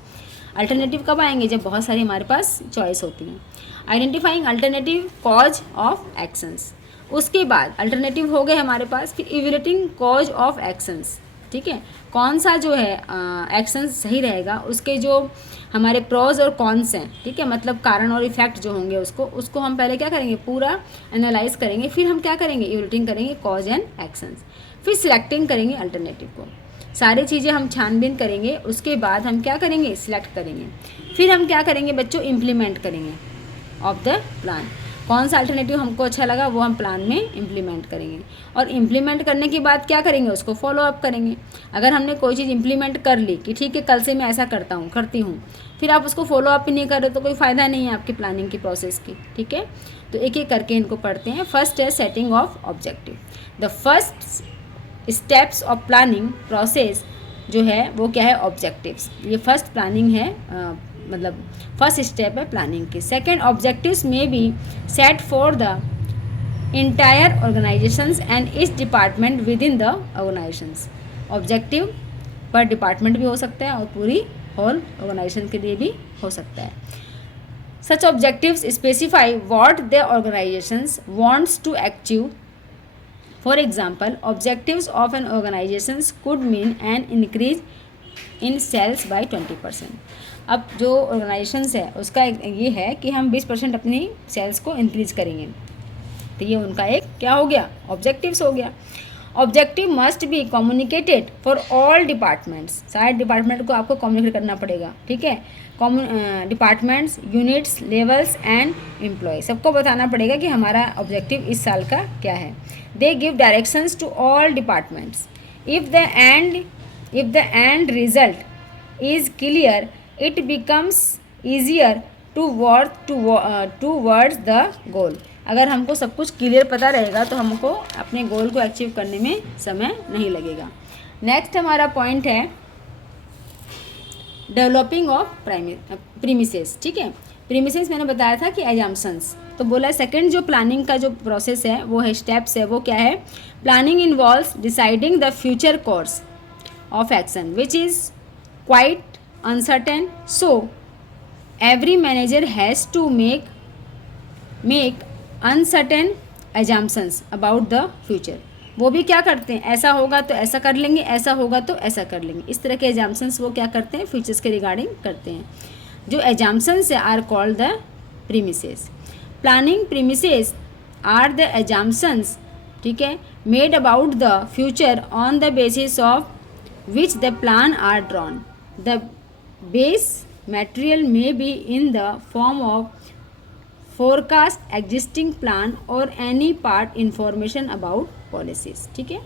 अल्टरनेटिव कब आएंगे, जब बहुत सारी हमारे पास चॉइस होती हैं। Identifying alternative cause of actions, उसके बाद अल्टरनेटिव हो गए हमारे पास, फिर इवेल्युएटिंग कॉज ऑफ एक्शंस, ठीक है, कौन सा जो है एक्शन सही रहेगा, उसके जो हमारे प्रोज और कॉन्स हैं, ठीक है, मतलब कारण और इफेक्ट जो होंगे उसको हम पहले क्या करेंगे, पूरा एनालाइज करेंगे। फिर हम क्या करेंगे, इवेल्युएटिंग करेंगे कॉज एंड एक्शंस। फिर सिलेक्टिंग करेंगे अल्टरनेटिव को, सारी चीज़ें हम छानबीन करेंगे, उसके बाद हम क्या करेंगे, सिलेक्ट करेंगे। फिर हम क्या करेंगे बच्चों, इम्प्लीमेंट करेंगे ऑफ द प्लान। कौन सा अल्टरनेटिव हमको अच्छा लगा वो हम प्लान में इम्प्लीमेंट करेंगे, और इम्प्लीमेंट करने के बाद क्या करेंगे, उसको फॉलो अप करेंगे। अगर हमने कोई चीज़ इम्प्लीमेंट कर ली कि ठीक है कल से मैं ऐसा करती हूँ, फिर आप उसको फॉलो अप ही नहीं कर रहे तो कोई फ़ायदा नहीं है आपकी प्लानिंग की प्रोसेस की, ठीक है। तो एक एक करके इनको पढ़ते हैं। फर्स्ट है setting of objective. The first steps of planning process जो है वो क्या है, ऑब्जेक्टिव्स। ये फर्स्ट प्लानिंग है, मतलब फर्स्ट स्टेप है प्लानिंग की। सेकेंड, ऑब्जेक्टिव्स में be set for the entire organisations and इस department within the organisations. Objective पर डिपार्टमेंट भी हो सकता है और पूरी होल ऑर्गेनाइजेशन के लिए भी हो सकता है। Such objectives specify what the organisations wants to achieve. For example, objectives of an organisations could mean an increase in sales by 20%। अब जो ऑर्गेनाइजेशंस है उसका ये है कि हम 20% अपनी सेल्स को इंक्रीज करेंगे, तो ये उनका एक क्या हो गया, ऑब्जेक्टिव्स हो गया। Objective must be communicated for all departments, सारे डिपार्टमेंट को आपको कम्युनिकेट करना पड़ेगा, ठीक है। Departments, units, levels and employ, सबको बताना पड़ेगा कि हमारा ऑब्जेक्टिव इस साल का क्या है। They give directions to all departments. If the end result is clear it becomes easier to work towards the goal। अगर हमको सब कुछ क्लियर पता रहेगा तो हमको अपने गोल को अचीव करने में समय नहीं लगेगा। नेक्स्ट हमारा पॉइंट है डेवलपिंग ऑफ प्रीमिसेस, ठीक है। प्रीमिसेस मैंने बताया था कि एजम्पशंस, तो बोला सेकंड जो प्लानिंग का जो प्रोसेस है वो है, स्टेप्स है, वो क्या है, planning involves deciding the future course of action which is quite uncertain, so every manager has to make uncertain assumptions about the future। वो भी क्या करते हैं, ऐसा होगा तो ऐसा कर लेंगे, ऐसा होगा तो ऐसा कर लेंगे, इस तरह के assumptions वो क्या करते हैं, फ्यूचर्स के रिगार्डिंग करते हैं। जो assumptions are called the premises। planning premises are the assumptions, ठीक है, made about the future on the basis of which the plan are drawn। the base material may be in the form of forecast, existing plan or any part information about policies, ठीक है।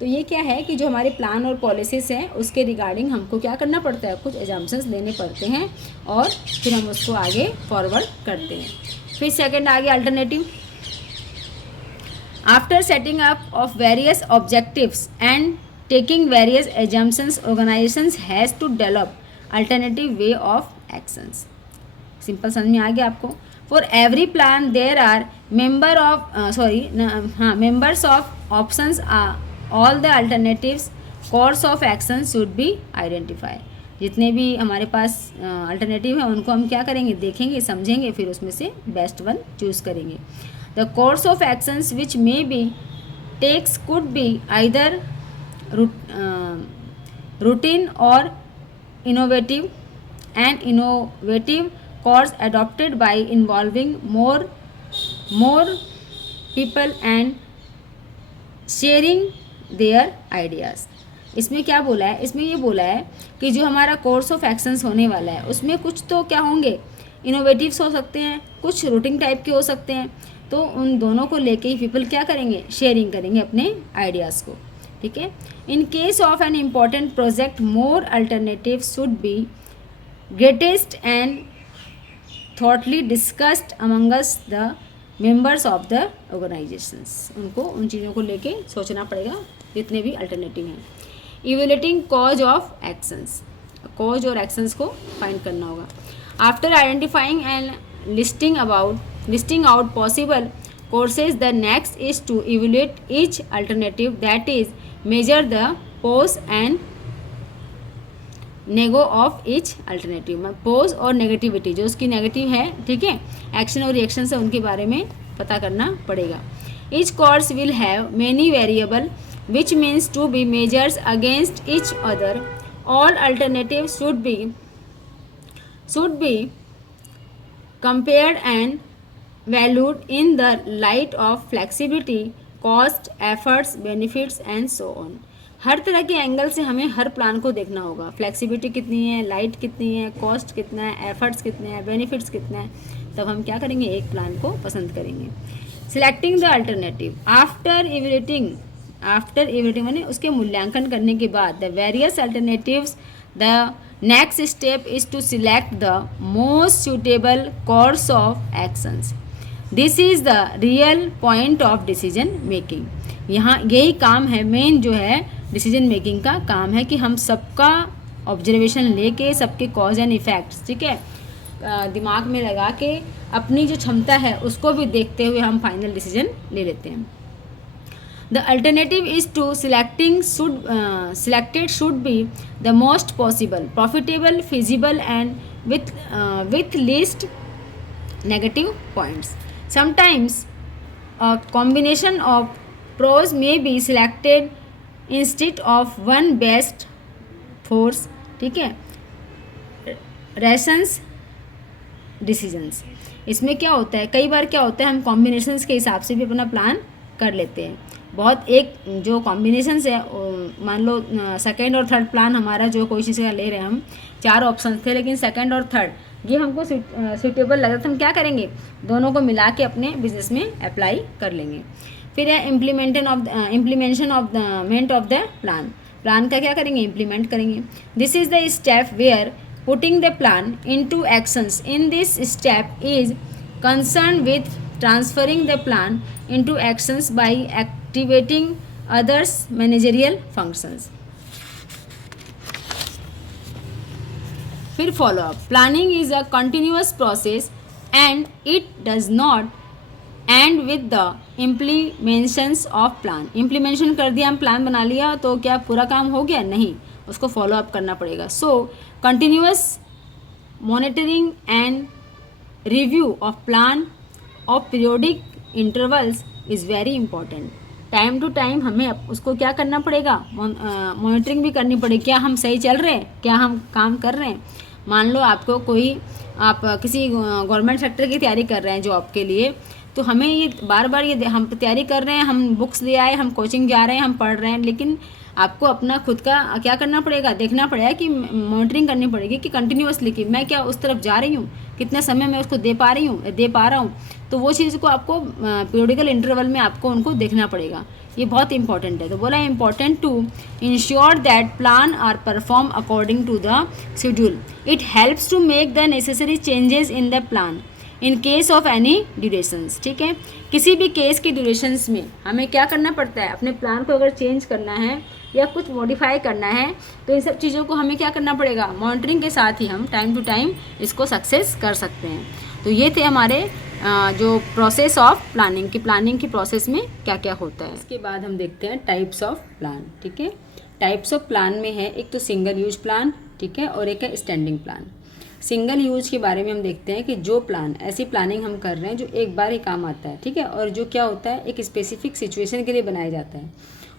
तो ये क्या है कि जो हमारे plan और पॉलिसीज़ हैं उसके रिगार्डिंग हमको क्या करना पड़ता है, कुछ एजम्पशंस लेने पड़ते हैं और फिर हम उसको आगे फॉरवर्ड करते हैं। फिर सेकंड आगे alternative. After setting up of various objectives and taking various assumptions, organizations has to develop alternative way of actions. Simple समझ में आ गया आपको। For every plan there are members of options are all the alternatives course of action should be identified. जितने भी हमारे पास alternative है उनको हम क्या करेंगे, देखेंगे, समझेंगे, फिर उसमें से बेस्ट वन चूज़ करेंगे। The course of actions which may be takes could be either routine or innovative course adopted by involving more people and sharing their ideas. इसमें क्या बोला है, इसमें ये बोला है कि जो हमारा कोर्स ऑफ एक्शंस होने वाला है उसमें कुछ तो क्या होंगे, इनोवेटिव्स हो सकते हैं, कुछ रूटिंग टाइप के हो सकते हैं। तो उन दोनों को लेके ही पीपल क्या करेंगे, शेयरिंग करेंगे अपने आइडियाज़ को। ठीक है। In case of an important project more alternative should be greatest and thoroughly discussed amongst the members of the organisations. उनको उन चीज़ों को लेके सोचना पड़ेगा जितने भी अल्टरनेटिव हैं। Evaluating cause of actions, cause और एक्शंस को फाइंड करना होगा। After identifying and listing out possible courses, the next is to evaluate each alternative, that is measure the pros and नेगो ऑफ each alternative। पोज और negativity, जो उसकी negative है, ठीक है, एक्शन और रिएक्शन से उनके बारे में पता करना पड़ेगा। each course will have many variable which means to be measures against each other. all alternatives should be compared and valued in the light of flexibility, cost, efforts, benefits and so on. हर तरह के angle से हमें हर plan को देखना होगा। Flexibility कितनी है, light कितनी है, कॉस्ट कितना है, एफर्ट्स कितने हैं, बेनिफिट्स कितना है, तब हम क्या करेंगे, एक प्लान को पसंद करेंगे। Selecting the alternative after evaluating माने उसके मूल्यांकन करने के बाद the various alternatives, the next step is to select the most suitable course of actions. This is the real point of decision making. यहाँ यही काम है, मेन जो है डिसीजन मेकिंग का काम है कि हम सबका ऑब्जर्वेशन लेके, सबके कॉज एंड इफ़ेक्ट्स, ठीक है, दिमाग में लगा के अपनी जो क्षमता है उसको भी देखते हुए हम फाइनल डिसीजन ले लेते हैं। The alternative is to selected should be the most possible, profitable, feasible and with least negative points. Sometimes a combination of pros may be selected instead of one best force, ठीक है, rations decisions। इसमें क्या होता है, कई बार क्या होता है, हम कॉम्बिनेशंस के हिसाब से भी अपना प्लान कर लेते हैं। बहुत एक जो कॉम्बिनेशंस है, मान लो सेकेंड और थर्ड प्लान हमारा जो कोई चीज़ का ले रहे हैं, हम 4 ऑप्शन थे लेकिन सेकेंड और थर्ड ये हमको सूटेबल लगा तो हम क्या करेंगे, दोनों को मिला के अपने बिजनेस में अप्लाई कर लेंगे। फिर है इम्प्लीमेंटेशन ऑफ द प्लान का क्या करेंगे, इम्प्लीमेंट करेंगे। This is the step where putting the plan into actions. In this step is concern with transferring the plan into actions by activating others managerial functions. फिर follow up. Planning is a continuous process and it does not end with the implementations of plan. Implementation कर दिया, हम plan बना लिया तो क्या पूरा काम हो गया, नहीं, उसको फॉलो अप करना पड़ेगा। So continuous monitoring and review of plan of periodic intervals is very important. Time to time हमें उसको क्या करना पड़ेगा, मॉनिटरिंग भी करनी पड़ेगी, क्या हम सही चल रहे हैं, क्या हम काम कर रहे हैं। मान लो आप किसी गवर्नमेंट सेक्टर की तैयारी कर रहे हैं जॉब के लिए, तो हमें ये बार बार ये हम तैयारी कर रहे हैं, हम बुक्स ले आए, हम कोचिंग जा रहे हैं, हम पढ़ रहे हैं, लेकिन आपको अपना खुद का क्या करना पड़ेगा, देखना पड़ेगा कि मॉनिटरिंग करनी पड़ेगी कि कंटिन्यूअसली कि मैं क्या उस तरफ जा रही हूँ, कितना समय मैं उसको दे पा रहा हूँ। तो वो चीज़ को आपको पीरियडिकल इंटरवल में आपको उनको देखना पड़ेगा। ये बहुत इंपॉर्टेंट है। तो बोला important to ensure that plan are perform according to the schedule. It helps to make the necessary changes in the plan in case of any durations. ठीक है, किसी भी केस की ड्यूरेशंस में हमें क्या करना पड़ता है, अपने प्लान को अगर चेंज करना है या कुछ मॉडिफाई करना है तो इन सब चीज़ों को हमें क्या करना पड़ेगा, मॉनिटरिंग के साथ ही हम टाइम टू टाइम इसको सक्सेस कर सकते हैं। तो ये थे हमारे जो प्रोसेस ऑफ प्लानिंग की प्रोसेस में क्या क्या होता है। इसके बाद हम देखते हैं टाइप्स ऑफ प्लान। ठीक है, टाइप्स ऑफ प्लान में है एक तो सिंगल यूज प्लान, ठीक है, और एक है स्टैंडिंग प्लान। सिंगल यूज के बारे में हम देखते हैं कि जो प्लान, ऐसी प्लानिंग हम कर रहे हैं जो एक बार ही काम आता है, ठीक है, और जो क्या होता है एक स्पेसिफिक सिचुएशन के लिए बनाया जाता है,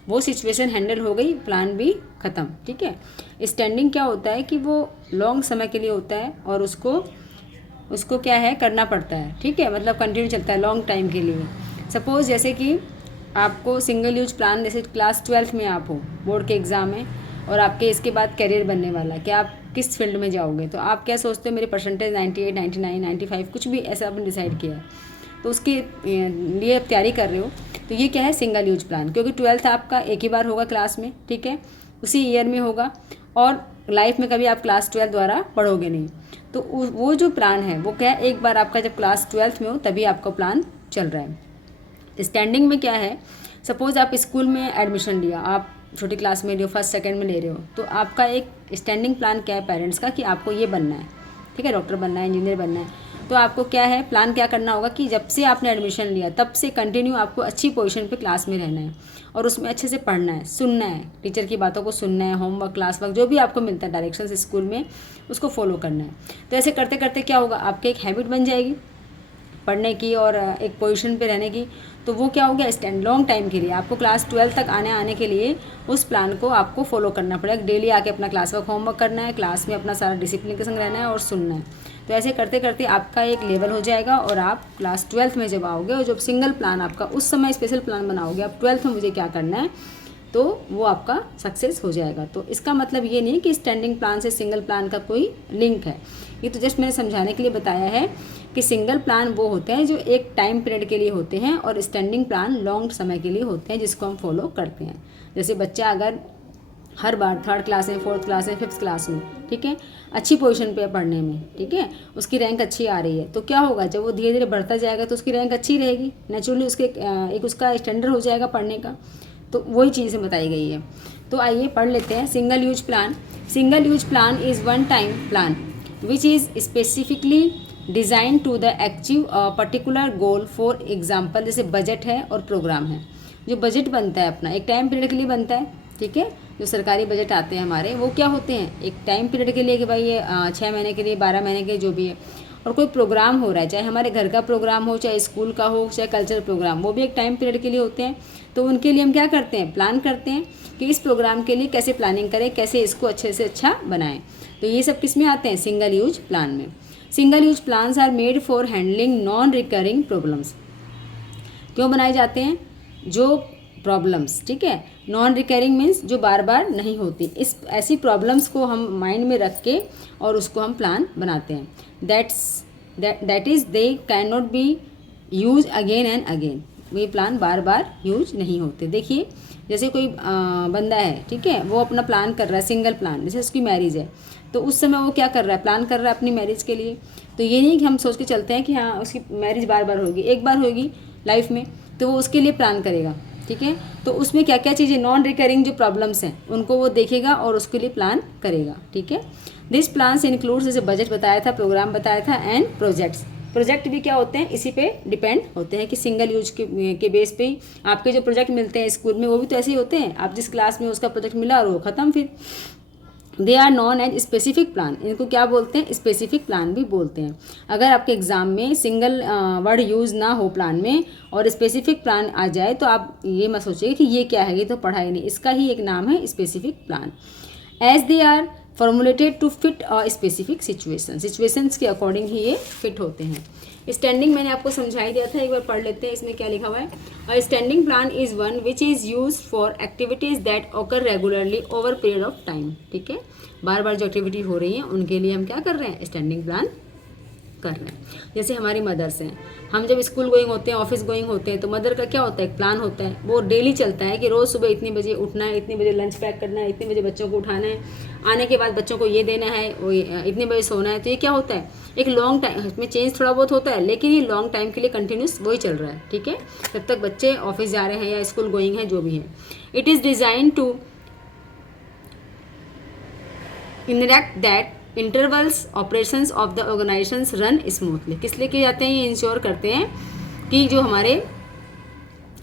वो सिचुएशन हैंडल हो गई, प्लान भी ख़त्म। ठीक है, स्टैंडिंग क्या होता है कि वो लॉन्ग समय के लिए होता है और उसको क्या है करना पड़ता है। ठीक है, मतलब कंटिन्यू चलता है लॉन्ग टाइम के लिए। सपोज़ जैसे कि आपको सिंगल यूज प्लान, जैसे क्लास 12th में आप हो, बोर्ड के एग्ज़ाम में, और आपके इसके बाद करियर बनने वाला है कि आप किस फील्ड में जाओगे, तो आप क्या सोचते हो मेरे परसेंटेज 98, 99, 95 कुछ भी ऐसा आपने डिसाइड किया है, तो उसके लिए आप तैयारी कर रहे हो, तो ये क्या है सिंगल यूज प्लान, क्योंकि 12th आपका एक ही बार होगा क्लास में। ठीक है, उसी ईयर में होगा और लाइफ में कभी आप क्लास 12 द्वारा पढ़ोगे नहीं। तो वो जो प्लान है वो क्या है, एक बार आपका जब क्लास 12th में हो तभी आपका प्लान चल रहा है। स्टैंडिंग में क्या है, सपोज़ आप स्कूल में एडमिशन लिया, आप छोटी क्लास में ले रहे हो, फर्स्ट सेकंड में ले रहे हो, तो आपका एक स्टैंडिंग प्लान क्या है पेरेंट्स का कि आपको ये बनना है, ठीक है, डॉक्टर बनना है, इंजीनियर बनना है। तो आपको क्या है प्लान क्या करना होगा कि जब से आपने एडमिशन लिया तब से कंटिन्यू आपको अच्छी पोजीशन पे क्लास में रहना है और उसमें अच्छे से पढ़ना है, सुनना है, टीचर की बातों को सुनना है, होमवर्क, क्लास वर्क जो भी आपको मिलता है डायरेक्शंस स्कूल में उसको फॉलो करना है। तो ऐसे करते करते क्या होगा, आपकी एक हैबिट बन जाएगी पढ़ने की और एक पोजीशन पे रहने की। तो वो क्या हो गया, स्टैंड लॉन्ग टाइम के लिए आपको क्लास 12 तक आने के लिए उस प्लान को आपको फॉलो करना पड़ेगा। डेली आके अपना क्लास वर्क, होमवर्क करना है, क्लास में अपना सारा डिसिप्लिन के संग रहना है और सुनना है। तो ऐसे करते करते आपका एक लेवल हो जाएगा और आप क्लास 12th में जब आओगे और जब सिंगल प्लान आपका उस समय स्पेशल प्लान बनाओगे, अब 12th में मुझे क्या करना है, तो वो आपका सक्सेस हो जाएगा। तो इसका मतलब ये नहीं कि स्टैंडिंग प्लान से सिंगल प्लान का कोई लिंक है, ये तो जस्ट मैंने समझाने के लिए बताया है कि सिंगल प्लान वो होते हैं जो एक टाइम पीरियड के लिए होते हैं और स्टैंडिंग प्लान लॉन्ग समय के लिए होते हैं जिसको हम फॉलो करते हैं। जैसे बच्चा अगर हर बार 3rd क्लास में, 4th क्लास में, 5th क्लास में, ठीक है, अच्छी पोजीशन पे पढ़ने में, ठीक है, उसकी रैंक अच्छी आ रही है, तो क्या होगा जब वो धीरे धीरे बढ़ता जाएगा तो उसकी रैंक अच्छी रहेगी, नेचुरली उसके एक उसका स्टैंडर्ड हो जाएगा पढ़ने का। तो वही चीज़ें बताई गई है। तो आइए पढ़ लेते हैं single use plan. Single use plan is one time plan which is specifically design to the achieve particular goal. For example जैसे बजट है और प्रोग्राम है। जो बजट बनता है अपना एक टाइम पीरियड के लिए बनता है, ठीक है, जो सरकारी बजट आते हैं हमारे वो क्या होते हैं एक टाइम पीरियड के लिए कि भाई ये 6 महीने के लिए, 12 महीने के जो भी है। और कोई प्रोग्राम हो रहा है, चाहे हमारे घर का प्रोग्राम हो, चाहे स्कूल का हो, चाहे कल्चरल प्रोग्राम, वो भी एक टाइम पीरियड के लिए होते हैं। तो उनके लिए हम क्या करते हैं, प्लान करते हैं कि इस प्रोग्राम के लिए कैसे प्लानिंग करें, कैसे इसको अच्छे से अच्छा बनाएं। तो ये सब किस में आते हैं, सिंगल यूज प्लान में। Single use plans are made for handling non recurring problems. क्यों बनाए जाते हैं, जो प्रॉब्लम्स, ठीक है, नॉन रिकरिंग मीन्स जो बार बार नहीं होती, इस ऐसी प्रॉब्लम्स को हम माइंड में रख के और उसको हम प्लान बनाते हैं। That is they can not be use again and again. ये प्लान बार बार यूज नहीं होते। देखिए जैसे कोई बंदा है, ठीक है, वो अपना प्लान कर रहा है सिंगल प्लान, जैसे उसकी मैरिज है, तो उस समय वो क्या कर रहा है, प्लान कर रहा है अपनी मैरिज के लिए। तो ये नहीं कि हम सोच के चलते हैं कि हाँ उसकी मैरिज बार बार होगी, एक बार होगी लाइफ में, तो वो उसके लिए प्लान करेगा, ठीक है। तो उसमें क्या क्या चीज़ें नॉन रिकरिंग जो प्रॉब्लम्स हैं उनको वो देखेगा और उसके लिए प्लान करेगा, ठीक है। दिस प्लान्स इंक्लूड्स, जैसे बजट बताया था, प्रोग्राम बताया था, एंड प्रोजेक्ट्स। प्रोजेक्ट भी क्या होते हैं, इसी पे डिपेंड होते हैं कि सिंगल यूज के बेस पे ही आपके जो प्रोजेक्ट मिलते हैं स्कूल में वो भी तो ऐसे ही होते हैं। आप जिस क्लास में उसका प्रोजेक्ट मिला और वो ख़त्म फिर। They are known as specific plan. इनको क्या बोलते हैं, स्पेसिफिक प्लान भी बोलते हैं। अगर आपके एग्जाम में सिंगल वर्ड यूज़ ना हो प्लान में और स्पेसिफिक प्लान आ जाए तो आप ये मत सोचिए कि ये क्या है, ये तो पढ़ा ही नहीं, इसका ही एक नाम है specific plan. As they are formulated to fit a specific situations के अकॉर्डिंग ही ये फिट होते हैं। स्टैंडिंग मैंने आपको समझा ही दिया था, एक बार पढ़ लेते हैं। इसमें क्या लिखा हुआ है, a standing plan is one which is use for activities that occur regularly over period of time. ठीक है, बार बार जो एक्टिविटी हो रही है उनके लिए हम क्या कर रहे हैं, स्टैंडिंग प्लान कर रहे हैं। जैसे हमारी मदर्स हैं, हम जब स्कूल गोइंग होते हैं, ऑफिस गोइंग होते हैं, तो मदर का क्या होता है, एक प्लान होता है, वो डेली चलता है कि रोज़ सुबह इतनी बजे उठना है, इतनी बजे लंच पैक करना है, इतनी बजे बच्चों को उठाना है, आने के बाद बच्चों को ये देना है, वो इतने बजे सोना है। तो ये क्या होता है, एक लॉन्ग टाइम, इसमें चेंज थोड़ा बहुत होता है, लेकिन ये लॉन्ग टाइम के लिए कंटिन्यूस वही चल रहा है। ठीक है, जब तक बच्चे ऑफिस जा रहे हैं या स्कूल गोइंग है, जो भी है। It is design to enact that intervals operations of the organisations run smoothly. किस लिए किए जाते हैं, ये इंश्योर करते हैं कि जो हमारे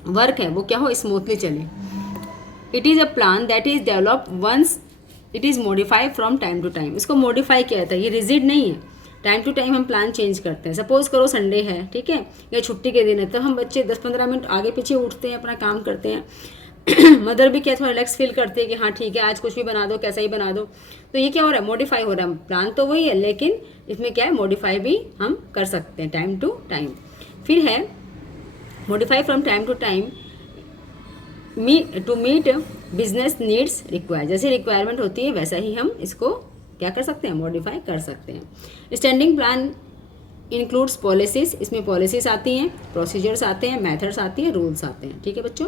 वर्क है वो क्या हो, स्मूथली चले। It is a plan that is develop once it is modify from time to time. इसको मॉडिफाई किया जाता है, ये रिजिड नहीं है, टाइम टू टाइम हम प्लान चेंज करते हैं। सपोज करो संडे है, ठीक है, या छुट्टी के दिन है, तो हम बच्चे 10-15 मिनट आगे पीछे उठते हैं, अपना काम करते हैं। मदर भी क्या थोड़ा रिलैक्स फील करती है कि हाँ ठीक है, आज कुछ भी बना दो, कैसा ही बना दो। तो ये क्या हो रहा है, मॉडिफाई हो रहा है। प्लान तो वही है, लेकिन इसमें क्या है, मॉडिफाई भी हम कर सकते हैं टाइम टू टाइम। फिर है modify from time to time to meet business needs require. जैसे रिक्वायरमेंट होती है वैसा ही हम इसको क्या कर सकते हैं, मॉडिफाई कर सकते हैं। स्टैंडिंग प्लान इंक्लूड्स पॉलिसीज, इसमें पॉलिसीज आती हैं, प्रोसीजर्स आते हैं, मेथड्स आती हैं, रूल्स आते हैं। ठीक है बच्चों,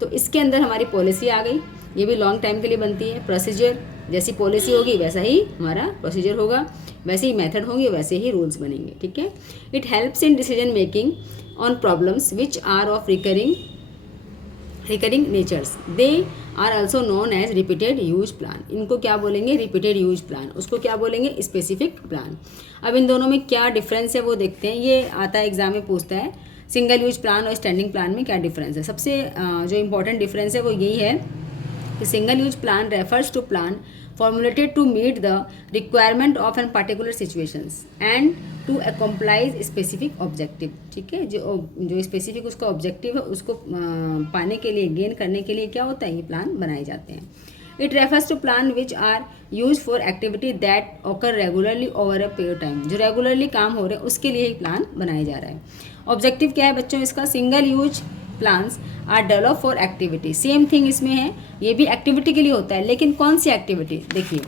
तो इसके अंदर हमारी पॉलिसी आ गई, ये भी लॉन्ग टाइम के लिए बनती है। प्रोसीजर, जैसी पॉलिसी होगी वैसा ही हमारा प्रोसीजर होगा, वैसे ही मेथड होंगे, वैसे ही रूल्स बनेंगे। ठीक है, it helps in decision making on problems which are of recurring natures. They are also known as repeated use plan. इनको क्या बोलेंगे, रिपीटेड यूज प्लान। उसको क्या बोलेंगे, स्पेसिफिक प्लान। अब इन दोनों में क्या डिफरेंस है वो देखते हैं। ये आता है एग्जाम में पूछता है, सिंगल यूज प्लान और स्टैंडिंग प्लान में क्या डिफरेंस है। सबसे जो इंपॉर्टेंट डिफरेंस है वो यही है कि single use plan refers to plan formulated to meet the requirement of an particular situations and to accomplish specific objective। ठीक है, जो स्पेसिफिक उसका ऑब्जेक्टिव है उसको पाने के लिए, गेन करने के लिए क्या होता है, ये प्लान बनाए जाते हैं। It refers to plan which are use for activity that occur regularly over a period time. जो रेगुलरली काम हो रहे हैं उसके लिए ही प्लान बनाया जा रहा है। ऑब्जेक्टिव क्या है बच्चों इसका, single use plans are develop for activity. Same thing इसमें है, ये भी एक्टिविटी के लिए होता है, लेकिन कौन सी एक्टिविटी, देखिए,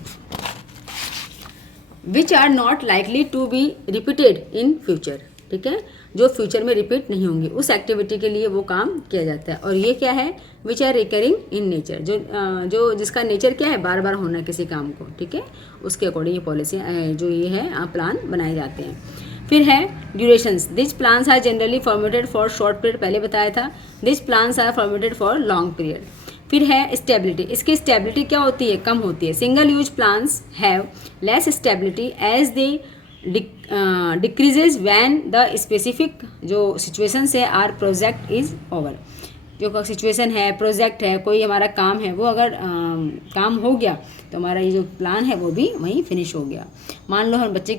which are not likely to be repeated in future. ठीक है, जो फ्यूचर में रिपीट नहीं होंगी, उस एक्टिविटी के लिए वो काम किया जाता है। और ये क्या है, which are recurring in nature, जो जिसका नेचर क्या है, बार बार होना किसी काम को। ठीक है, उसके अकॉर्डिंग ये पॉलिसी जो ये है प्लान बनाए जाते हैं। फिर है durations. This plans are generally formatted for short period, पहले बताया था। This plans are formatted for long period. फिर है स्टेबिलिटी। इसकी स्टेबिलिटी क्या होती है, कम होती है। Single use plans have less stability as they decreases when the specific जो सिचुएशंस है आर प्रोजेक्ट इज ओवर। जो सिचुएशन है, प्रोजेक्ट है, कोई हमारा काम है, वो अगर काम हो गया तो हमारा ये जो प्लान है वो भी वहीं फिनिश हो गया। मान लो हम बच्चे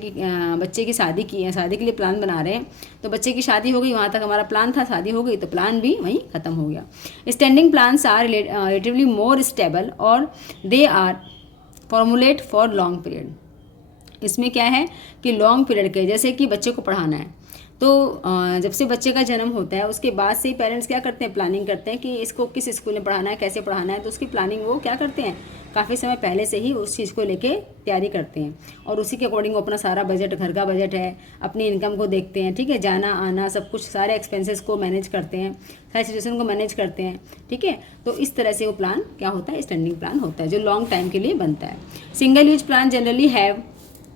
की शादी के लिए प्लान बना रहे हैं, तो बच्चे की शादी हो गई, वहाँ तक हमारा प्लान था, शादी हो गई तो प्लान भी वहीं ख़त्म हो गया। Standing plans are relatively more stable और they are formulate for long period. इसमें क्या है कि लॉन्ग पीरियड के, जैसे कि बच्चे को पढ़ाना है, तो जब से बच्चे का जन्म होता है उसके बाद से ही पेरेंट्स क्या करते हैं, प्लानिंग करते हैं कि इसको किस स्कूल में पढ़ाना है, कैसे पढ़ाना है। तो उसकी प्लानिंग वो क्या करते हैं, काफ़ी समय पहले से ही उस चीज़ को लेके तैयारी करते हैं, और उसी के अकॉर्डिंग वो अपना सारा बजट, घर का बजट है, अपनी इनकम को देखते हैं। ठीक है, जाना आना सब कुछ, सारे एक्सपेंसेस को मैनेज करते हैं, सारी सिचुएशन को मैनेज करते हैं। ठीक है, तो इस तरह से वो प्लान क्या होता है, स्टैंडिंग प्लान होता है, जो लॉन्ग टाइम के लिए बनता है। Single use plan generally have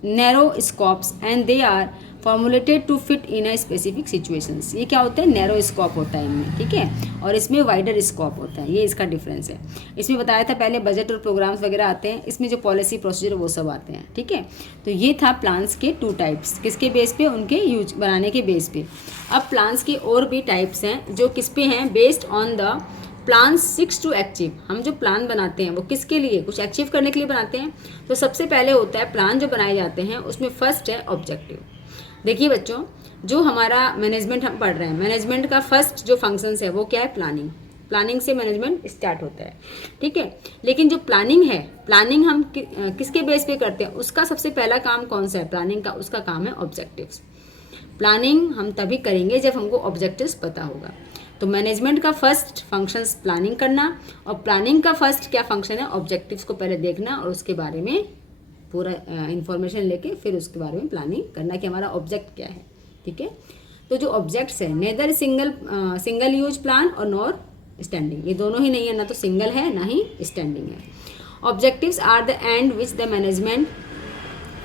narrow scopes and they are formulated to fit in a specific situations. ये क्या होता है, नैरो स्कोप होता है इनमें। ठीक है, और इसमें वाइडर स्कोप होता है, ये इसका डिफरेंस है। इसमें बताया था पहले बजट और प्रोग्राम्स वगैरह आते हैं, इसमें जो पॉलिसी प्रोसीजर वो सब आते हैं। ठीक है, तो ये था प्लान्स के 2 टाइप्स, किसके बेस पे, उनके यूज बनाने के बेस पे। अब प्लान्स के और भी टाइप्स हैं जो किस पे हैं, based on the plan 6 to achieve. हम जो प्लान बनाते हैं वो किसके लिए, कुछ अचीव करने के लिए बनाते हैं। तो सबसे पहले होता है प्लान जो बनाए जाते हैं, उसमें फर्स्ट है ऑब्जेक्टिव। देखिए बच्चों, जो हमारा मैनेजमेंट हम पढ़ रहे हैं, मैनेजमेंट का फर्स्ट जो फंक्शंस है वो क्या है, प्लानिंग। प्लानिंग से मैनेजमेंट स्टार्ट होता है, ठीक है। लेकिन जो प्लानिंग है, प्लानिंग हम किसके बेस पे करते हैं, उसका सबसे पहला काम कौन सा है प्लानिंग का, उसका काम है ऑब्जेक्टिव्स। प्लानिंग हम तभी करेंगे जब हमको ऑब्जेक्टिव्स पता होगा। तो मैनेजमेंट का फर्स्ट फंक्शन प्लानिंग करना, और प्लानिंग का फर्स्ट क्या फंक्शन है, ऑब्जेक्टिव्स को पहले देखना और उसके बारे में पूरा इंफॉर्मेशन लेके फिर उसके बारे में प्लानिंग करना कि हमारा ऑब्जेक्ट क्या है, ठीक है। तो जो ऑब्जेक्ट्स है, नेदर सिंगल यूज प्लान और नॉर स्टैंडिंग, ये दोनों ही नहीं है, ना तो सिंगल है ना ही स्टैंडिंग है। Objectives are the end which the management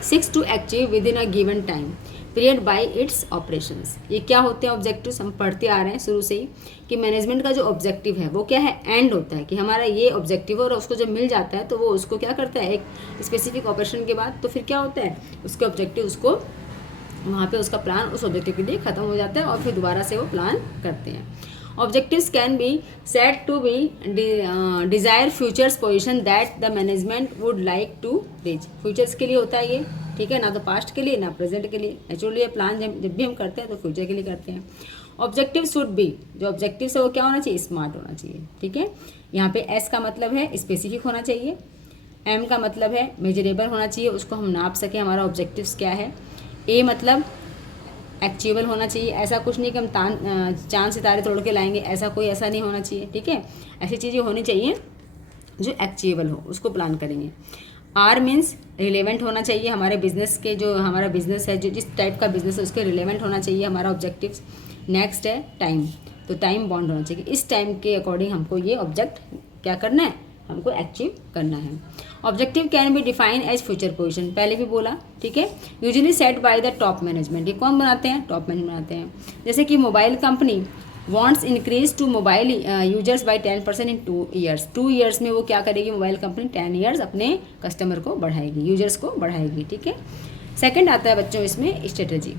seeks to achieve within a given time period by its operations. ये क्या होते हैं ऑब्जेक्टिव्स, हम पढ़ते आ रहे हैं शुरू से ही कि मैनेजमेंट का जो ऑब्जेक्टिव है वो क्या है, एंड होता है कि हमारा ये ऑब्जेक्टिव है, और उसको जब मिल जाता है तो वो उसको क्या करता है, एक स्पेसिफिक ऑपरेशन के बाद तो फिर क्या होता है, उसके ऑब्जेक्टिव उसको वहाँ पे उसका प्लान उस ऑब्जेक्टिव के लिए खत्म हो जाता है और फिर दोबारा से वो प्लान करते हैं। Objectives can be set to be desire futures position that the management would like to reach. Futures के लिए होता है ये, ठीक है, ना तो पास्ट के लिए ना प्रेजेंट के लिए। नेचुरली ये प्लान जब भी हम करते हैं तो फ्यूचर के लिए करते हैं। ऑब्जेक्टिव शुड बी, जो ऑब्जेक्टिव है वो क्या होना चाहिए, स्मार्ट होना चाहिए, ठीक है। यहाँ पे एस का मतलब है स्पेसिफिक होना चाहिए, एम का मतलब है मेजरेबल होना चाहिए, उसको हम नाप सकें हमारा ऑब्जेक्टिव्स क्या है। ए मतलब अचीवेबल होना चाहिए, ऐसा कुछ नहीं कि हम चांद सितारे तोड़ के लाएंगे, ऐसा नहीं होना चाहिए, ठीक है। ऐसी चीज़ें होनी चाहिए जो अचीवेबल हो, उसको प्लान करेंगे। आर मीन्स रिलेवेंट होना चाहिए, हमारे बिजनेस के, जो हमारा बिजनेस है, जो जिस टाइप का बिजनेस है उसके रिलेवेंट होना चाहिए हमारा ऑब्जेक्टिव्स। नेक्स्ट है टाइम, तो टाइम बाउंड होना चाहिए, इस टाइम के अकॉर्डिंग हमको ये ऑब्जेक्ट क्या करना है, हमको अचीव करना है। Objective can be define as future position, पहले भी बोला, ठीक है। Usually set by the top management, ये कौन बनाते हैं, टॉप मैनेजमेंट बनाते हैं। जैसे कि mobile company wants increase to mobile users by 10% in 2 years. 2 years में वो क्या करेगी, मोबाइल कंपनी 10 ईयर्स अपने कस्टमर को बढ़ाएगी, यूजर्स को बढ़ाएगी, ठीक है। सेकंड आता है बच्चों इसमें स्ट्रेटजी।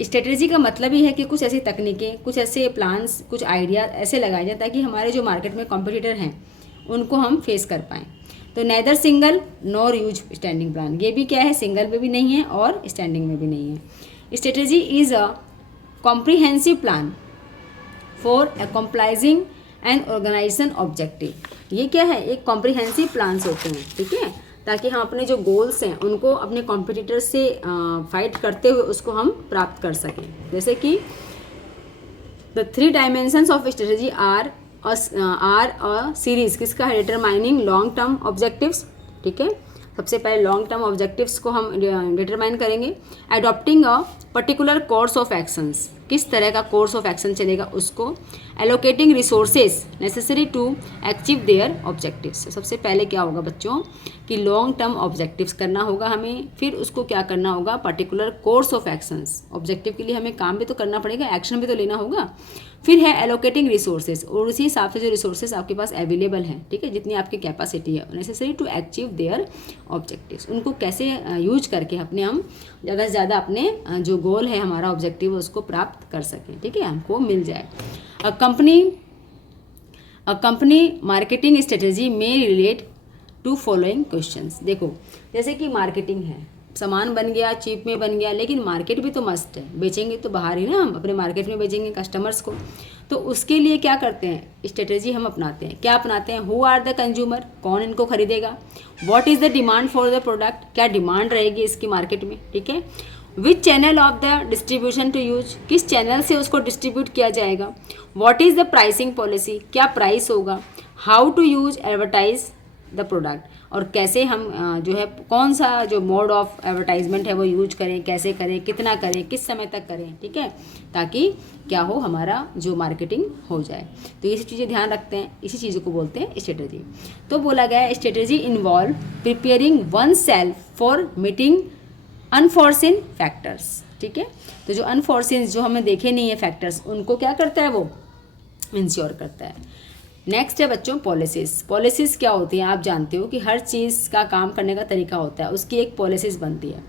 स्ट्रेटजी का मतलब ही है कि कुछ ऐसी तकनीकें, कुछ ऐसे प्लान्स, कुछ आइडिया ऐसे लगाए जाए ताकि हमारे जो मार्केट में कॉम्पिटिटर हैं उनको हम फेस कर पाएँ। तो neither single nor use standing plan, ये भी क्या है, सिंगल में भी नहीं है और स्टैंडिंग में भी नहीं है। Strategy is a comprehensive plan for accomplishing and organisation objective. ये क्या है, एक कॉम्प्रिहेंसिव प्लान्स होते हैं, ठीक है, ताकि हम अपने जो गोल्स हैं उनको अपने कॉम्पिटिटर से फाइट करते हुए उसको हम प्राप्त कर सकें। जैसे कि the 3 dimensions of strategy are a series, किसका है, डिटरमाइनिंग लॉन्ग टर्म ऑब्जेक्टिव्स, ठीक है। सबसे पहले लॉन्ग टर्म ऑब्जेक्टिव्स को हम डिटरमाइन करेंगे। Adopting a particular course of actions, किस तरह का कोर्स ऑफ एक्शन चलेगा उसको। Allocating resources necessary to achieve their objectives, सबसे पहले क्या होगा बच्चों कि लॉन्ग टर्म ऑब्जेक्टिव्स करना होगा हमें, फिर उसको क्या करना होगा, particular course of actions, objective के लिए हमें काम भी तो करना पड़ेगा, एक्शन भी तो लेना होगा। फिर है एलोकेटिंग रिसोर्सेज, और उसी हिसाब से जो रिसोर्सेज आपके पास अवेलेबल हैं, ठीक है, जितनी आपकी कैपेसिटी है, necessary to achieve their objectives, उनको कैसे यूज करके अपने हम ज़्यादा से ज़्यादा अपने जो गोल है हमारा ऑब्जेक्टिव उसको प्राप्त कर सकें, ठीक है, हमको मिल जाए। कंपनी मार्केटिंग स्ट्रेटेजी में रिलेट टू फॉलोइंग क्वेश्चंस। देखो जैसे कि मार्केटिंग है, सामान बन गया, चीप में बन गया, लेकिन मार्केट भी तो मस्त है, बेचेंगे तो बाहर ही ना, हम अपने मार्केट में बेचेंगे कस्टमर्स को, तो उसके लिए क्या करते हैं, स्ट्रेटेजी हम अपनाते हैं। क्या अपनाते हैं, हु आर द कंज्यूमर, कौन इनको खरीदेगा, what is the demand for the product, क्या डिमांड रहेगी इसकी मार्केट में, ठीक है। Which channel of the distribution to use, किस चैनल से उसको डिस्ट्रीब्यूट किया जाएगा। What is the pricing policy, क्या प्राइस होगा। How to use advertise the product, और कैसे हम जो है कौन सा जो मोड ऑफ एडवर्टाइजमेंट है वो यूज करें, कैसे करें, कितना करें, किस समय तक करें, ठीक है, ताकि क्या हो, हमारा जो मार्केटिंग हो जाए। तो ये सब चीज़ें ध्यान रखते हैं, इसी चीज़ों को बोलते हैं स्ट्रेटजी। तो बोला गया है strategy involve preparing one self for meeting unforeseen factors, ठीक है। तो जो अनफॉर्सिन, जो हमें देखे नहीं है फैक्टर्स, उनको क्या करता है, वो इंश्योर करता है। नेक्स्ट है बच्चों पॉलिसीज़। पॉलिसीज़ क्या होती हैं, आप जानते हो कि हर चीज़ का काम करने का तरीका होता है, उसकी एक पॉलिसीज़ बनती है।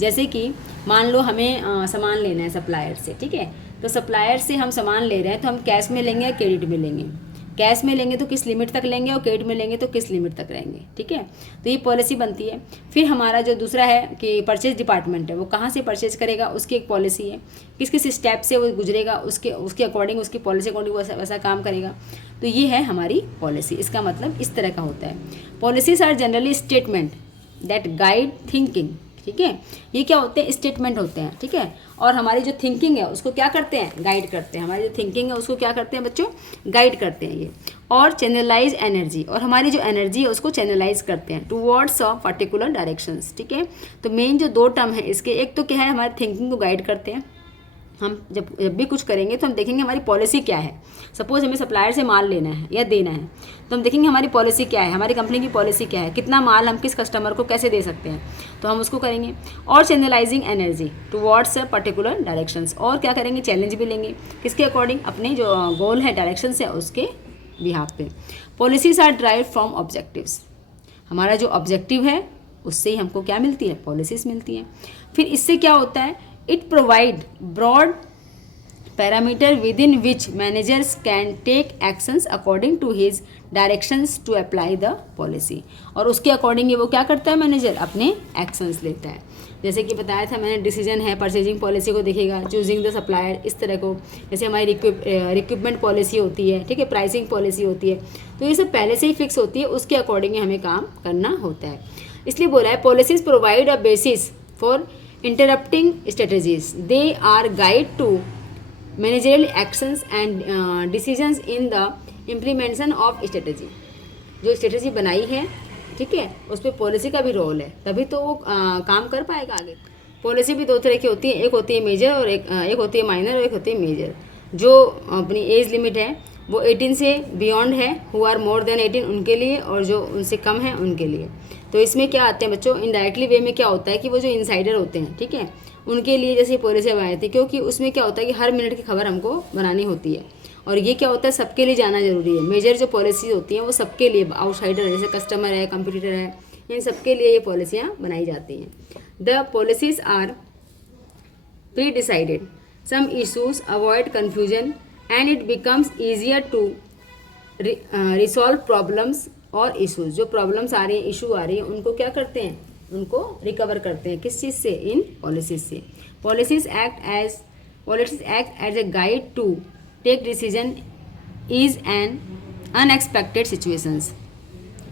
जैसे कि मान लो हमें सामान लेना है सप्लायर से, ठीक है, तो सप्लायर से हम सामान ले रहे हैं तो हम कैश में लेंगे या क्रेडिट में लेंगे। कैश में लेंगे तो किस लिमिट तक लेंगे और क्रेडिट में लेंगे तो किस लिमिट तक रहेंगे, ठीक है। तो ये पॉलिसी बनती है। फिर हमारा जो दूसरा है कि परचेज डिपार्टमेंट है, वो कहाँ से परचेज करेगा उसकी एक पॉलिसी है, किस किस स्टेप से वो गुजरेगा उसके अकॉर्डिंग, उसकी पॉलिसी अकॉर्डिंग वैसा काम करेगा। तो ये है हमारी पॉलिसी। इसका मतलब इस तरह का होता है। Policies are generally statement that guide thinking, ठीक है। ये क्या होते हैं, स्टेटमेंट होते हैं, ठीक है। और हमारी जो थिंकिंग है उसको क्या करते हैं, गाइड करते हैं। हमारी जो थिंकिंग है उसको क्या करते हैं बच्चों, गाइड करते हैं ये। और चैनलाइज एनर्जी, और हमारी जो एनर्जी है उसको चैनलाइज करते हैं टूवर्ड्स ऑफ पर्टिकुलर डायरेक्शंस, ठीक है। तो मेन जो दो टर्म है इसके, एक तो क्या है, हमारी थिंकिंग को गाइड करते हैं। हम जब भी कुछ करेंगे तो हम देखेंगे हमारी पॉलिसी क्या है। सपोज हमें सप्लायर से माल लेना है या देना है, तो हम देखेंगे हमारी पॉलिसी क्या है, हमारी कंपनी की पॉलिसी क्या है, कितना माल हम किस कस्टमर को कैसे दे सकते हैं, तो हम उसको करेंगे। और channelising energy towards particular directions, और क्या करेंगे, चैलेंज भी लेंगे किसके अकॉर्डिंग, अपने जो गोल है, डायरेक्शंस है उसके बिहाफ पे। Policies are drive from objectives, हमारा जो ऑब्जेक्टिव है उससे ही हमको क्या मिलती है, पॉलिसीज मिलती हैं। फिर इससे क्या होता है, it provide broad parameter within which managers can take actions according to his directions to apply the policy, और उसके अकॉर्डिंग ही वो क्या करता है, मैनेजर अपने एक्शंस लेता है। जैसे कि बताया था मैंने, डिसीजन है, परचेजिंग पॉलिसी को देखेगा, चूजिंग द सप्लायर, इस तरह को। जैसे हमारी रिक्रूटमेंट पॉलिसी होती है, ठीक है, प्राइसिंग पॉलिसी होती है, तो ये सब पहले से ही फिक्स होती है, उसके अकॉर्डिंग ही हमें काम करना होता है। इसलिए बोला है policies provide a basis for interrupting strategies, they are guide to managerial actions and decisions in the implementation of strategy। जो स्ट्रेटेजी बनाई है, ठीक है, उस पर पॉलिसी का भी रोल है, तभी तो वो काम कर पाएगा आगे। पॉलिसी भी दो तरह की होती है, एक होती है मेजर और एक होती है माइनर और एक होती है मेजर। जो अपनी एज लिमिट है वो 18 से बियॉन्ड है, हु आर मोर देन 18 उनके लिए, और जो उनसे कम है उनके लिए। तो इसमें क्या आते हैं बच्चों, इनडायरेक्टली वे में क्या होता है कि वो जो इनसाइडर होते हैं, ठीक है, उनके लिए जैसे पॉलिसी बनाई थी, क्योंकि उसमें क्या होता है कि हर मिनट की खबर हमको बनानी होती है, और ये क्या होता है, सबके लिए जाना जरूरी है। मेजर जो पॉलिसी होती हैं वो सबके लिए, आउटसाइडर जैसे कस्टमर है, कंपटीटर है, इन सबके लिए ये पॉलिसियाँ बनाई जाती हैं। The policies are predecided, some issues avoid confusion and it becomes easier to resolve problems और इशूज़। जो प्रॉब्लम्स आ रही हैं, इशू आ रही है, उनको क्या करते हैं, उनको रिकवर करते हैं, किस चीज़ से, इन पॉलिसीज से। Policies act as a guide to take decision is an unexpected situations.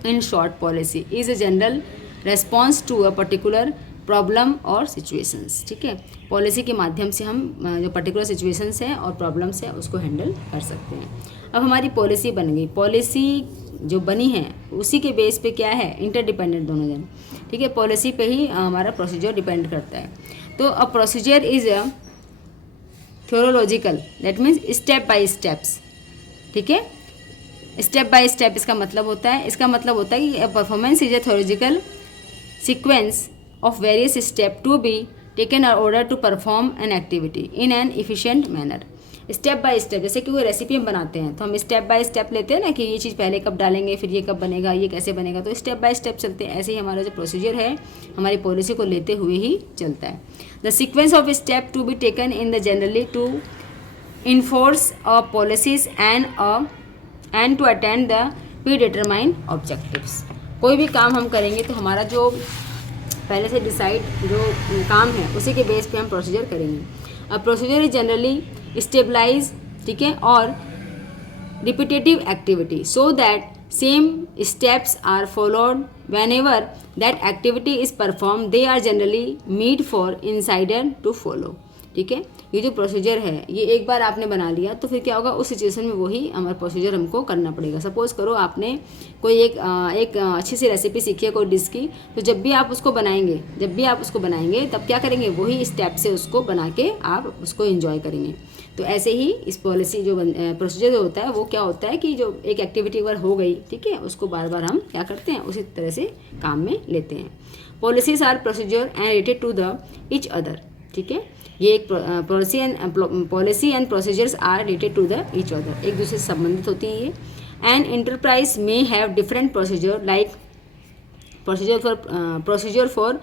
In short, policy is a general response to a particular problem और सिचुएशंस, ठीक है। पॉलिसी के माध्यम से हम जो पर्टिकुलर सिचुएशंस हैं और प्रॉब्लम्स हैं उसको हैंडल कर सकते हैं। अब हमारी पॉलिसी बन गई, पॉलिसी जो बनी है उसी के बेस पे क्या है, इंटरडिपेंडेंट दोनों जन, ठीक है, पॉलिसी पे ही हमारा प्रोसीजर डिपेंड करता है। तो a procedure is a chronological, that means step by steps, ठीक है। स्टेप बाय स्टेप इसका मतलब होता है कि performance is a chronological sequence of various steps to be taken in order to perform an activity in an efficient manner। Step by step, जैसे कि कोई रेसिपी हम बनाते हैं तो हम स्टेप बाय स्टेप लेते हैं ना, कि ये चीज़ पहले कब डालेंगे, फिर ये कब बनेगा, ये कैसे बनेगा, तो स्टेप बाय स्टेप चलते हैं। ऐसे ही हमारा जो प्रोसीजर है हमारी पॉलिसी को लेते हुए ही चलता है। The sequence of step to be taken in the generally to enforce a policies and to attend the predetermined objectives. कोई भी काम हम करेंगे तो हमारा जो पहले से डिसाइड जो काम है उसी के बेस पे हम प्रोसीजर करेंगे। अब प्रोसीजर इज जनरली स्टेबलाइज, ठीक है, और repetitive activity so that same steps are followed whenever that activity is perform, they are generally meant for insider to follow, ठीक है। ये जो प्रोसीजर है ये एक बार आपने बना लिया तो फिर क्या होगा, उस सिचुएशन में वही हमारा प्रोसीजर हमको करना पड़ेगा। सपोज करो आपने कोई एक अच्छी सी रेसिपी सीखी है कोई डिश की, तो जब भी आप उसको बनाएंगे तब क्या करेंगे, वही स्टेप से उसको बना के आप उसको एंजॉय करेंगे। तो ऐसे ही इस पॉलिसी जो प्रोसीजर जो होता है वो क्या होता है कि जो एक एक्टिविटी अगर हो गई, ठीक है, उसको बार बार हम क्या करते हैं, उसी तरह से काम में लेते हैं। Policies are procedure and related to the each other, ठीक है। ये एक policy and procedures are related to the each other, एक दूसरे से संबंधित होती हैं ये। एंड एंटरप्राइज में have different procedure like procedure for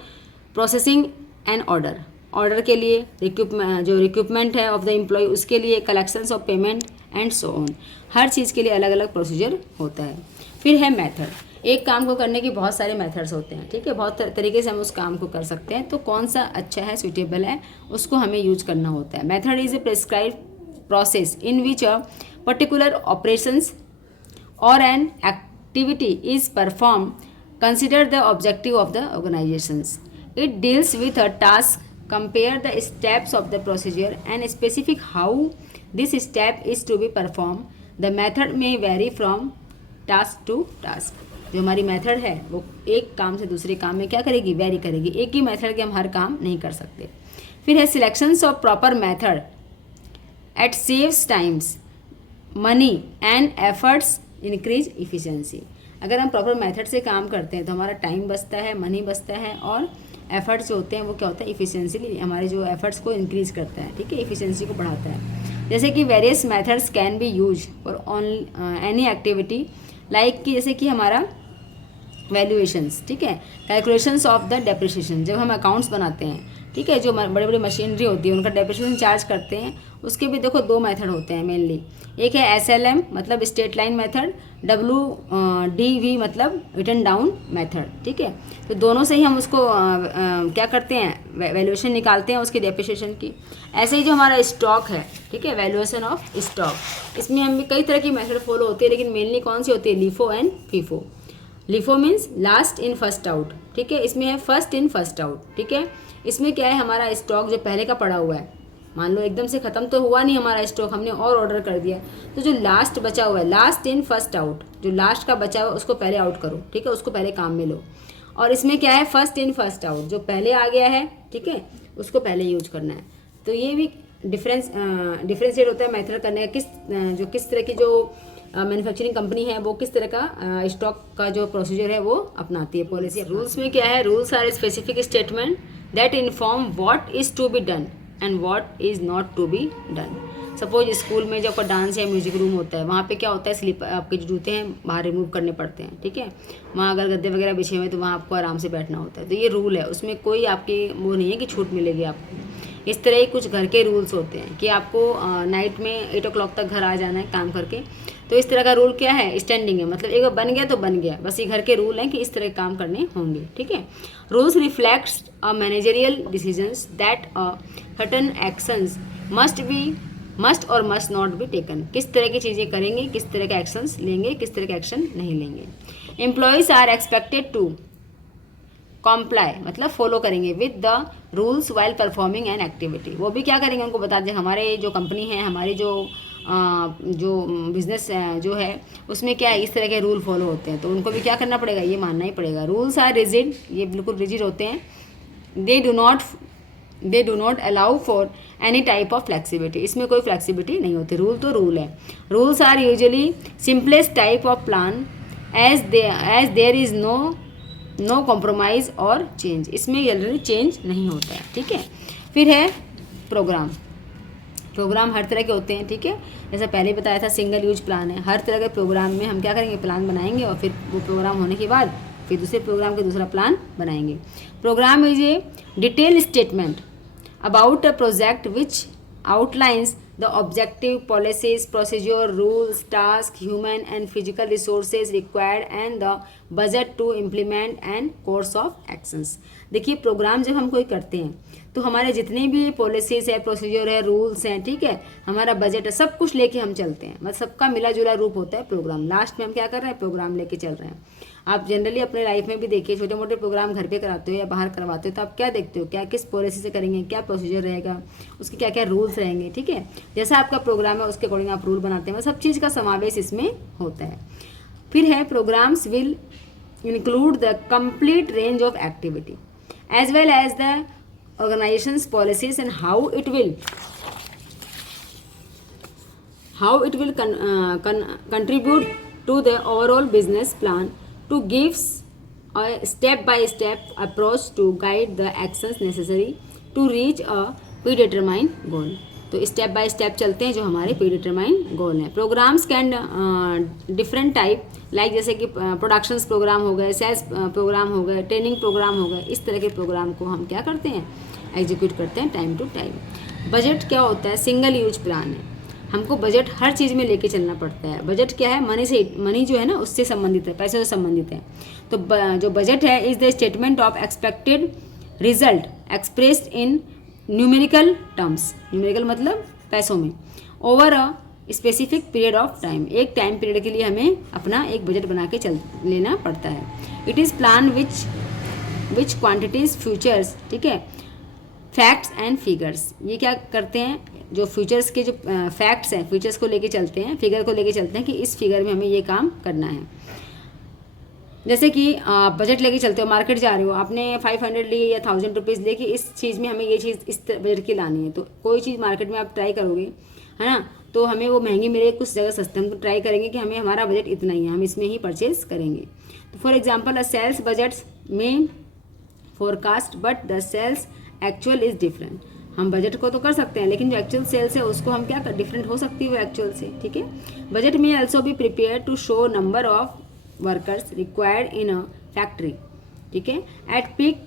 processing and order के लिए, रिक्रूटमेंट है ऑफ द एम्प्लॉय उसके लिए, collections of payment and so on. हर चीज़ के लिए अलग अलग प्रोसीजर होता है। फिर है मेथड। एक काम को करने के बहुत सारे मेथड्स होते हैं, ठीक है, बहुत तरीके से हम उस काम को कर सकते हैं। तो कौन सा अच्छा है, सुटेबल है, उसको हमें यूज करना होता है। Method is a prescribe process in which a particular operations or an activity is performed. Consider the objective of the organizations. It deals with a task. Compare the steps of the procedure and specific how this step is to be performed. The method may vary from task to task. जो हमारी method है वो एक काम से दूसरे काम में क्या करेगी, वेरी करेगी। एक ही मेथड के हम हर काम नहीं कर सकते। फिर है selections of proper method at saves times, money and efforts, increase efficiency. अगर हम प्रॉपर मेथड से काम करते हैं तो हमारा टाइम बचता है, मनी बचता है, और एफर्ट्स जो होते हैं वो क्या होता है, इफ़िशेंसी, हमारे जो एफर्ट्स को इंक्रीज करता है, ठीक है, इफ़िशेंसी को बढ़ाता है। जैसे कि various methods can be use for any activity, like कि जैसे कि हमारा वैल्यूएशंस, ठीक है, कैलकुलेशंस ऑफ द डेप्रिसिएशन। जब हम अकाउंट्स बनाते हैं, ठीक है, जो बड़े बड़े मशीनरी होती है उनका डेप्रिसिएशन चार्ज करते हैं, उसके भी देखो दो मेथड होते हैं मेनली। एक है SLM मतलब स्ट्रेट लाइन मेथड, WDV मतलब रिटन डाउन मेथड, ठीक है। तो दोनों से ही हम उसको क्या करते हैं, वैल्यूएशन निकालते हैं उसकी डेप्रिसिएशन की। ऐसे ही जो हमारा स्टॉक है, ठीक है, वैल्यूएशन ऑफ स्टॉक, इसमें हम भी कई तरह की मेथड फॉलो होती है, लेकिन मेनली कौन सी होती है, LIFO and FIFO। LIFO means last in first out, ठीक है, इसमें है फर्स्ट इन फर्स्ट आउट, ठीक है। इसमें क्या है, हमारा स्टॉक जो पहले का पड़ा हुआ है, मान लो एकदम से ख़त्म तो हुआ नहीं हमारा स्टॉक, हमने और ऑर्डर कर दिया, तो जो लास्ट बचा हुआ है, लास्ट इन फर्स्ट आउट, जो लास्ट का बचा हुआ है उसको पहले आउट करो, ठीक है, उसको पहले काम में लो। और इसमें क्या है, फर्स्ट इन फर्स्ट आउट, जो पहले आ गया है, ठीक है, उसको पहले यूज करना है। तो ये भी डिफरेंशिएट होता है मेथड करने का, किस तरह की जो मैन्युफैक्चरिंग कंपनी है वो किस तरह का स्टॉक का जो प्रोसीजर है वो अपनाती है, पॉलिसी। रूल्स में क्या है, rules are specific statement that inform what is to be done and what is not to be done. Suppose school में जब आपका डांस या म्यूजिक रूम होता है, वहाँ पे क्या होता है, स्लीप, आपके जो जूते हैं बाहर रिमूव करने पड़ते हैं, ठीक है। वहाँ अगर गद्दे वगैरह बिछे हुए हैं तो वहाँ आपको आराम से बैठना होता है। तो ये रूल है, उसमें कोई आपकी वो नहीं है कि छूट मिलेगी आपको। इस तरह ही कुछ घर के रूल्स होते हैं कि आपको नाइट में 8 o'clock तक घर आ जाना है काम करके। तो इस तरह का रूल क्या है, स्टैंडिंग है, मतलब एक बार बन गया तो बन गया, बस ये घर के रूल हैं कि इस तरह के काम करने होंगे, ठीक है। Rules reflects a managerial decisions that certain actions must और मस्ट नॉट बी टेकन। किस तरह की चीज़ें करेंगे, किस तरह के एक्शंस लेंगे, किस तरह के एक्शन नहीं लेंगे। Employees are expected to comply मतलब फॉलो करेंगे with the rules while performing an activity. वो भी क्या करेंगे, उनको बता दें हमारे जो कंपनी है, हमारी जो बिजनेस जो है उसमें क्या है, इस तरह के रूल फॉलो होते हैं, तो उनको भी क्या करना पड़ेगा, ये मानना ही पड़ेगा। रूल्स आर रिजिड, ये बिल्कुल रिजिड होते हैं। They do not allow for any type of flexibility, इसमें कोई फ्लेक्सिबिलिटी नहीं होती, रूल तो रूल है। Rules are usually simplest type of plan as there is no compromise और चेंज, इसमें जल्दी चेंज नहीं होता है, ठीक है। फिर है प्रोग्राम हर तरह के होते हैं, ठीक है, जैसा पहले बताया था सिंगल यूज प्लान है। हर तरह के प्रोग्राम में हम क्या करेंगे, प्लान बनाएंगे और फिर वो प्रोग्राम होने के बाद फिर दूसरे प्रोग्राम के दूसरा प्लान बनाएंगे। Program is a detail statement about a project which outlines the objective, policies, procedure, rules, task, human and physical resources required and the budget to implement and course of actions। देखिए programme जब हम कोई करते हैं तो हमारे जितने भी पॉलिसीज़ है, प्रोसीजर है, रूल्स हैं, ठीक है, हमारा बजट है, सब कुछ लेके हम चलते हैं, मतलब सबका मिला जुला रूप होता है प्रोग्राम। लास्ट में हम क्या कर रहे हैं, प्रोग्राम लेके चल रहे हैं। आप जनरली अपने लाइफ में भी देखिए, छोटे मोटे प्रोग्राम घर पे कराते हो या बाहर करवाते हो तो आप क्या देखते हो, क्या किस पॉलिसी से करेंगे, क्या प्रोसीजर रहेगा, उसके क्या क्या रूल्स रहेंगे, ठीक है। जैसा आपका प्रोग्राम है उसके अकॉर्डिंग आप रूल बनाते हैं, सब चीज़ का समावेश इसमें होता है। फिर है programs will include the complete range of activity as well as the organization's policies and how it will contribute to the overall business plan to gives a step by step approach to guide the actions necessary to reach a predetermined goal। तो step by step चलते हैं जो हमारे predetermined goal हैं। Programs can different type like जैसे कि productions programme हो गए, सेल्स प्रोग्राम हो गए, ट्रेनिंग प्रोग्राम हो गए, इस तरह के प्रोग्राम को हम क्या करते हैं, एग्जीक्यूट करते हैं टाइम टू टाइम। बजट क्या होता है, सिंगल यूज प्लान है। हमको बजट हर चीज़ में लेके चलना पड़ता है। बजट क्या है, मनी जो है ना उससे संबंधित है, पैसे से संबंधित है। तो जो बजट है is the statement of expected result expressed in numerical terms, numerical मतलब पैसों में, over a specific period of time, एक टाइम पीरियड के लिए हमें अपना एक बजट बना के चल लेना पड़ता है। It is plan which quantities futures, ठीक है, फैक्ट्स एंड फिगर्स, ये क्या करते हैं, जो फ्यूचर्स के जो फैक्ट्स हैं, फ्यूचर्स को लेके चलते हैं, फिगर को लेके चलते हैं कि इस फिगर में हमें ये काम करना है। जैसे कि बजट लेके चलते हो, मार्केट जा रहे हो, आपने 500 लिए या 1000 रुपीज़ लेके इस चीज़ में हमें ये चीज़ इस बजट की लानी है, तो कोई चीज़ मार्केट में आप ट्राई करोगे, है ना, तो हमें वो महंगी मिले, कुछ जगह सस्ते, हम तो ट्राई करेंगे कि हमें हमारा बजट इतना ही है, हम इसमें ही परचेज करेंगे। तो for example a sales budgets में forecast but the sales actual is different, हम बजट को तो कर सकते हैं लेकिन जो एक्चुअल सेल्स है उसको हम क्या डिफरेंट हो सकती है वो एक्चुअल से, ठीक है। बजट में also be prepare to show number of workers required in a factory, ठीक है, एट पीक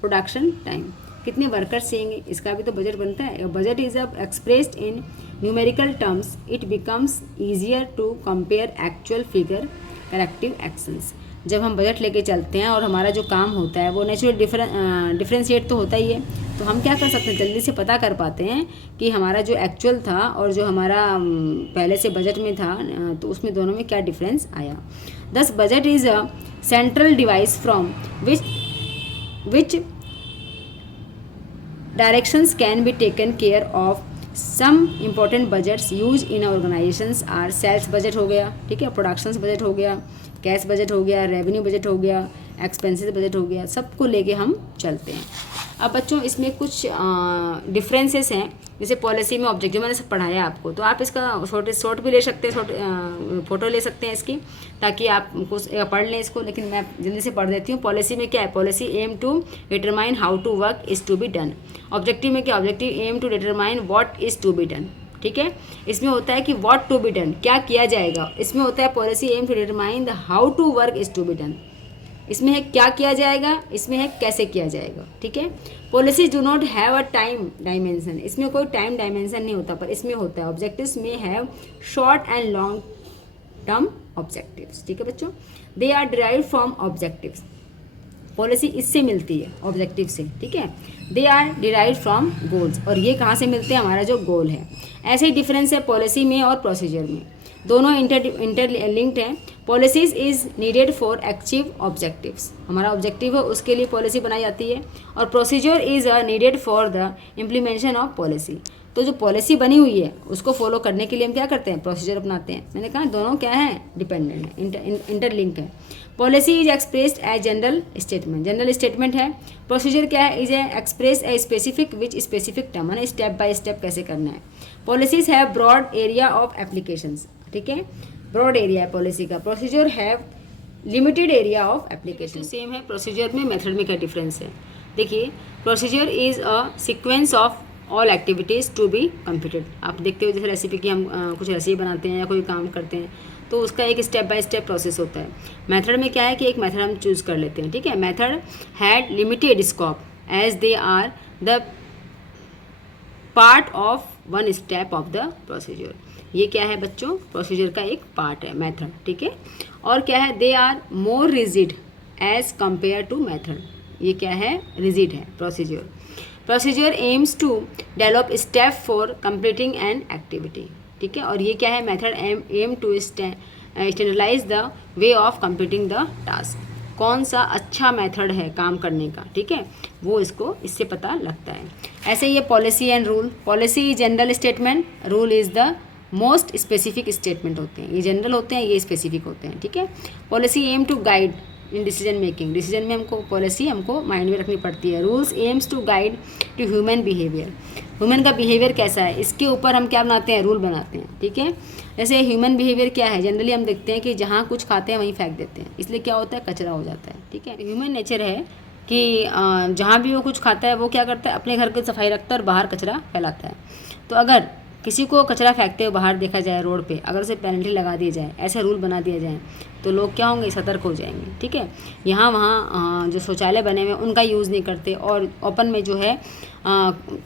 प्रोडक्शन टाइम, कितने वर्कर्स चाहिए इसका भी तो बजट बनता है। बजट इज अब expressed in numerical terms, it becomes easier to compare actual figure corrective actions. जब हम बजट लेके चलते हैं और हमारा जो काम होता है वो नेचुरल डिफरेंशिएट तो होता ही है, तो हम क्या कर सकते हैं, जल्दी से पता कर पाते हैं कि हमारा जो एक्चुअल था और जो हमारा पहले से बजट में था तो उसमें दोनों में क्या डिफरेंस आया। This budget is a central device from which directions can be taken care of. Some important budgets use in organizations are sales budget हो गया, ठीक है, प्रोडक्शंस बजट हो गया, कैश बजट हो गया, रेवेन्यू बजट हो गया, एक्सपेंसेस बजट हो गया, सबको लेके हम चलते हैं। अब बच्चों इसमें कुछ डिफरेंसेस हैं, जैसे पॉलिसी में ऑब्जेक्टिव मैंने सब पढ़ाया आपको, तो आप इसका शॉर्ट भी ले सकते हैं, फोटो ले सकते हैं इसकी, ताकि आप पढ़ लें इसको, लेकिन मैं जल्दी से पढ़ देती हूँ। पॉलिसी में क्या है, policy aim to determine how to work is to be done. Objective में क्या, objective aim to determine what is to be done, ठीक है। इसमें होता है कि व्हाट टू बी डन, क्या किया जाएगा। इसमें होता है policy aim to determine the how to work is to be done, इसमें है क्या किया जाएगा, इसमें है कैसे किया जाएगा, ठीक है। Policy do not have a time dimension, इसमें कोई टाइम डायमेंशन नहीं होता, पर इसमें होता है। ऑब्जेक्टिव्स में have short and long term objectives, ठीक है बच्चों। They are derived from objectives, policy इससे मिलती है ऑब्जेक्टिव से, ठीक है। They are derived from goals, और ये कहाँ से मिलते हैं, हमारा जो गोल है। ऐसे ही डिफरेंस है पॉलिसी में और प्रोसीजर में, दोनों इंटरलिंक्ड हैं। Policies is needed for achieve objectives, हमारा ऑब्जेक्टिव है उसके लिए पॉलिसी बनाई जाती है, और procedure is needed for the implementation of policy. तो जो पॉलिसी बनी हुई है उसको फॉलो करने के लिए हम क्या करते हैं, प्रोसीजर अपनाते हैं। मैंने कहा दोनों क्या है, डिपेंडेंट है, इंटरलिंक है। Policy is expressed as general statement, general statement है। प्रोसीजर क्या है, is express a specific which specific term, है स्टेप बाय स्टेप कैसे करना है। Policies have broad area of applications, ठीक है, ब्रॉड एरिया है पॉलिसी का। Procedure have limited area of application. Same है, प्रोसीजर में मेथड में क्या डिफरेंस है। देखिए procedure is a sequence of all activities to be completed. आप देखते हो जैसे रेसिपी की हम कुछ रेसिपी बनाते हैं या कोई काम करते हैं तो उसका एक स्टेप बाय स्टेप प्रोसेस होता है। मेथड में क्या है कि एक मेथड हम चूज़ कर लेते हैं, ठीक है। Method had limited scope as they are the part of one step of the procedure. ये क्या है बच्चों, प्रोसीजर का एक पार्ट है मेथड, ठीक है। और क्या है, they are more rigid as compare to method, ये क्या है, रिजिड है procedure. Procedure aims to develop step for completing an activity, ठीक है। और ये क्या है, method aim to standardize the way of completing the task. कौन सा अच्छा मेथड है काम करने का, ठीक है, वो इसको इससे पता लगता है। ऐसे ये policy and rule, policy general statement, rule is the most specific statement होते हैं। ये जनरल होते हैं, ये स्पेसिफिक होते हैं, ठीक है। Policy aim to guide in decision making, decision में हमको पॉलिसी हमको माइंड में रखनी पड़ती है। Rules aims to guide to human behaviour, human का बिहेवियर कैसा है इसके ऊपर हम क्या बनाते हैं, रूल बनाते हैं, ठीक है। जैसे ह्यूमन बिहेवियर क्या है, जनरली हम देखते हैं कि जहाँ कुछ खाते हैं वहीं फेंक देते हैं, इसलिए क्या होता है, कचरा हो जाता है, ठीक है। ह्यूमन नेचर है कि जहाँ भी वो कुछ खाता है वो क्या करता है, अपने घर की सफाई रखता है और बाहर कचरा फैलाता है। तो अगर किसी को कचरा फेंकते हुए बाहर देखा जाए रोड पे, अगर उसे पेनल्टी लगा दी जाए, ऐसा रूल बना दिया जाए तो लोग क्या होंगे, सतर्क हो जाएंगे। ठीक है, यहाँ वहाँ जो शौचालय बने हुए हैं उनका यूज़ नहीं करते और ओपन में जो है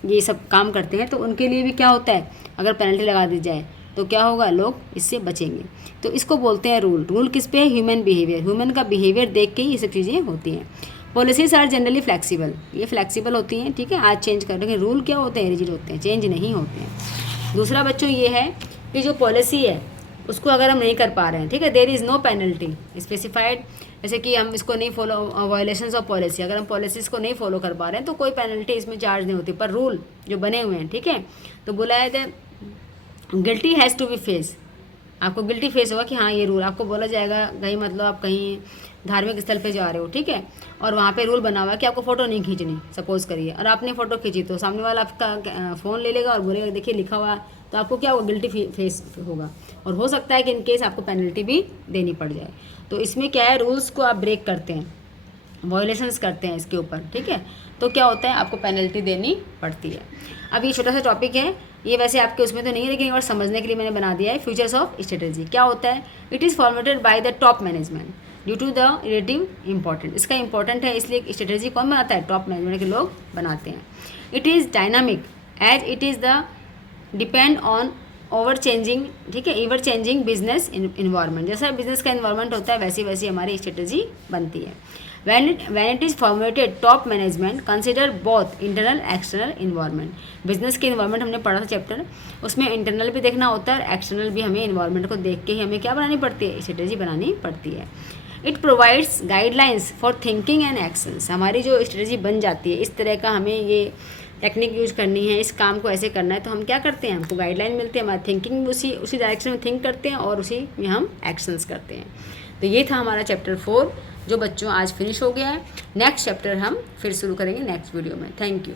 ये सब काम करते हैं, तो उनके लिए भी क्या होता है, अगर पेनल्टी लगा दी जाए तो क्या होगा, लोग इससे बचेंगे। तो इसको बोलते हैं रूल। रूल किस पे है, ह्यूमन बिहेवियर। ह्यूमन का बिहेवियर देख के ही ये सब चीज़ें होती हैं। पॉलिसीज आर जनरली फ्लेक्सिबल, ये फ्लेक्सिबल होती हैं। ठीक है, आज चेंज कर लेकिन रूल क्या होते हैं, रिजिड होते हैं, चेंज नहीं होते हैं। दूसरा बच्चों ये है कि जो पॉलिसी है उसको अगर हम नहीं कर पा रहे हैं, ठीक है, there is no penalty specified, जैसे कि हम इसको नहीं फॉलो, वायलेशंस ऑफ पॉलिसी, अगर हम पॉलिसीज़ को नहीं फॉलो कर पा रहे हैं तो कोई पेनल्टी इसमें चार्ज नहीं होती। पर रूल जो बने हुए हैं, ठीक है, तो बोला है guilty has to be face, आपको गिल्टी फेस होगा कि हाँ ये रूल, आपको बोला जाएगा कहीं, मतलब आप कहीं धार्मिक स्थल पे जा रहे हो, ठीक है, और वहाँ पे रूल बना हुआ है कि आपको फ़ोटो नहीं खींचनी, सपोज़ करिए, और आपने फ़ोटो खींची तो सामने वाला आपका फ़ोन ले लेगा और बोलेगा देखिए लिखा हुआ, तो आपको क्या होगा, गिल्टी फेस होगा, और हो सकता है कि इनकेस आपको पेनल्टी भी देनी पड़ जाए। तो इसमें क्या है, रूल्स को आप ब्रेक करते हैं, वायलेशंस करते हैं इसके ऊपर, ठीक है, तो क्या होता है, आपको पेनल्टी देनी पड़ती है। अब ये छोटा सा टॉपिक है, ये वैसे आपके उसमें तो नहीं है, लेकिन एक बार समझने के लिए मैंने बना दिया है। फ्यूचर्स ऑफ स्ट्रेटेजी क्या होता है, it is formatted by the top management due to the relative important. इसका इंपॉर्टेंट है इसलिए स्ट्रेटेजी कौन बनाता है, टॉप मैनेजमेंट के लोग बनाते हैं। It is dynamic as it is the depend on over changing, ठीक है, एवर चेंजिंग बिजनेस इन्वायरमेंट, जैसा बिजनेस का इन्वायरमेंट होता है वैसी वैसी हमारी स्ट्रेटेजी बनती है। when it is formulated top management consider both internal external environment। Business के इन्वायरमेंट हमने पढ़ा था चैप्टर, उसमें इंटरनल भी देखना होता है, एक्सटर्नल भी, हमें इन्वायरमेंट को देख के ही हमें क्या बनानी पड़ती है, स्ट्रेटेजी बनानी पड़ती है। It provides guidelines for thinking and actions, हमारी जो स्ट्रेटेजी बन जाती है, इस तरह का हमें ये टेक्निक यूज करनी है, इस काम को ऐसे करना है, तो हम क्या करते हैं, हमको गाइडलाइन मिलती है, हमारी थिंकिंग उसी डायरेक्शन में थिंक करते हैं और उसी में हम एक्शंस करते हैं। तो ये था हमारा चैप्टर 4 जो बच्चों आज फिनिश हो गया है। नेक्स्ट चैप्टर हम फिर शुरू करेंगे नेक्स्ट वीडियो में। Thank you.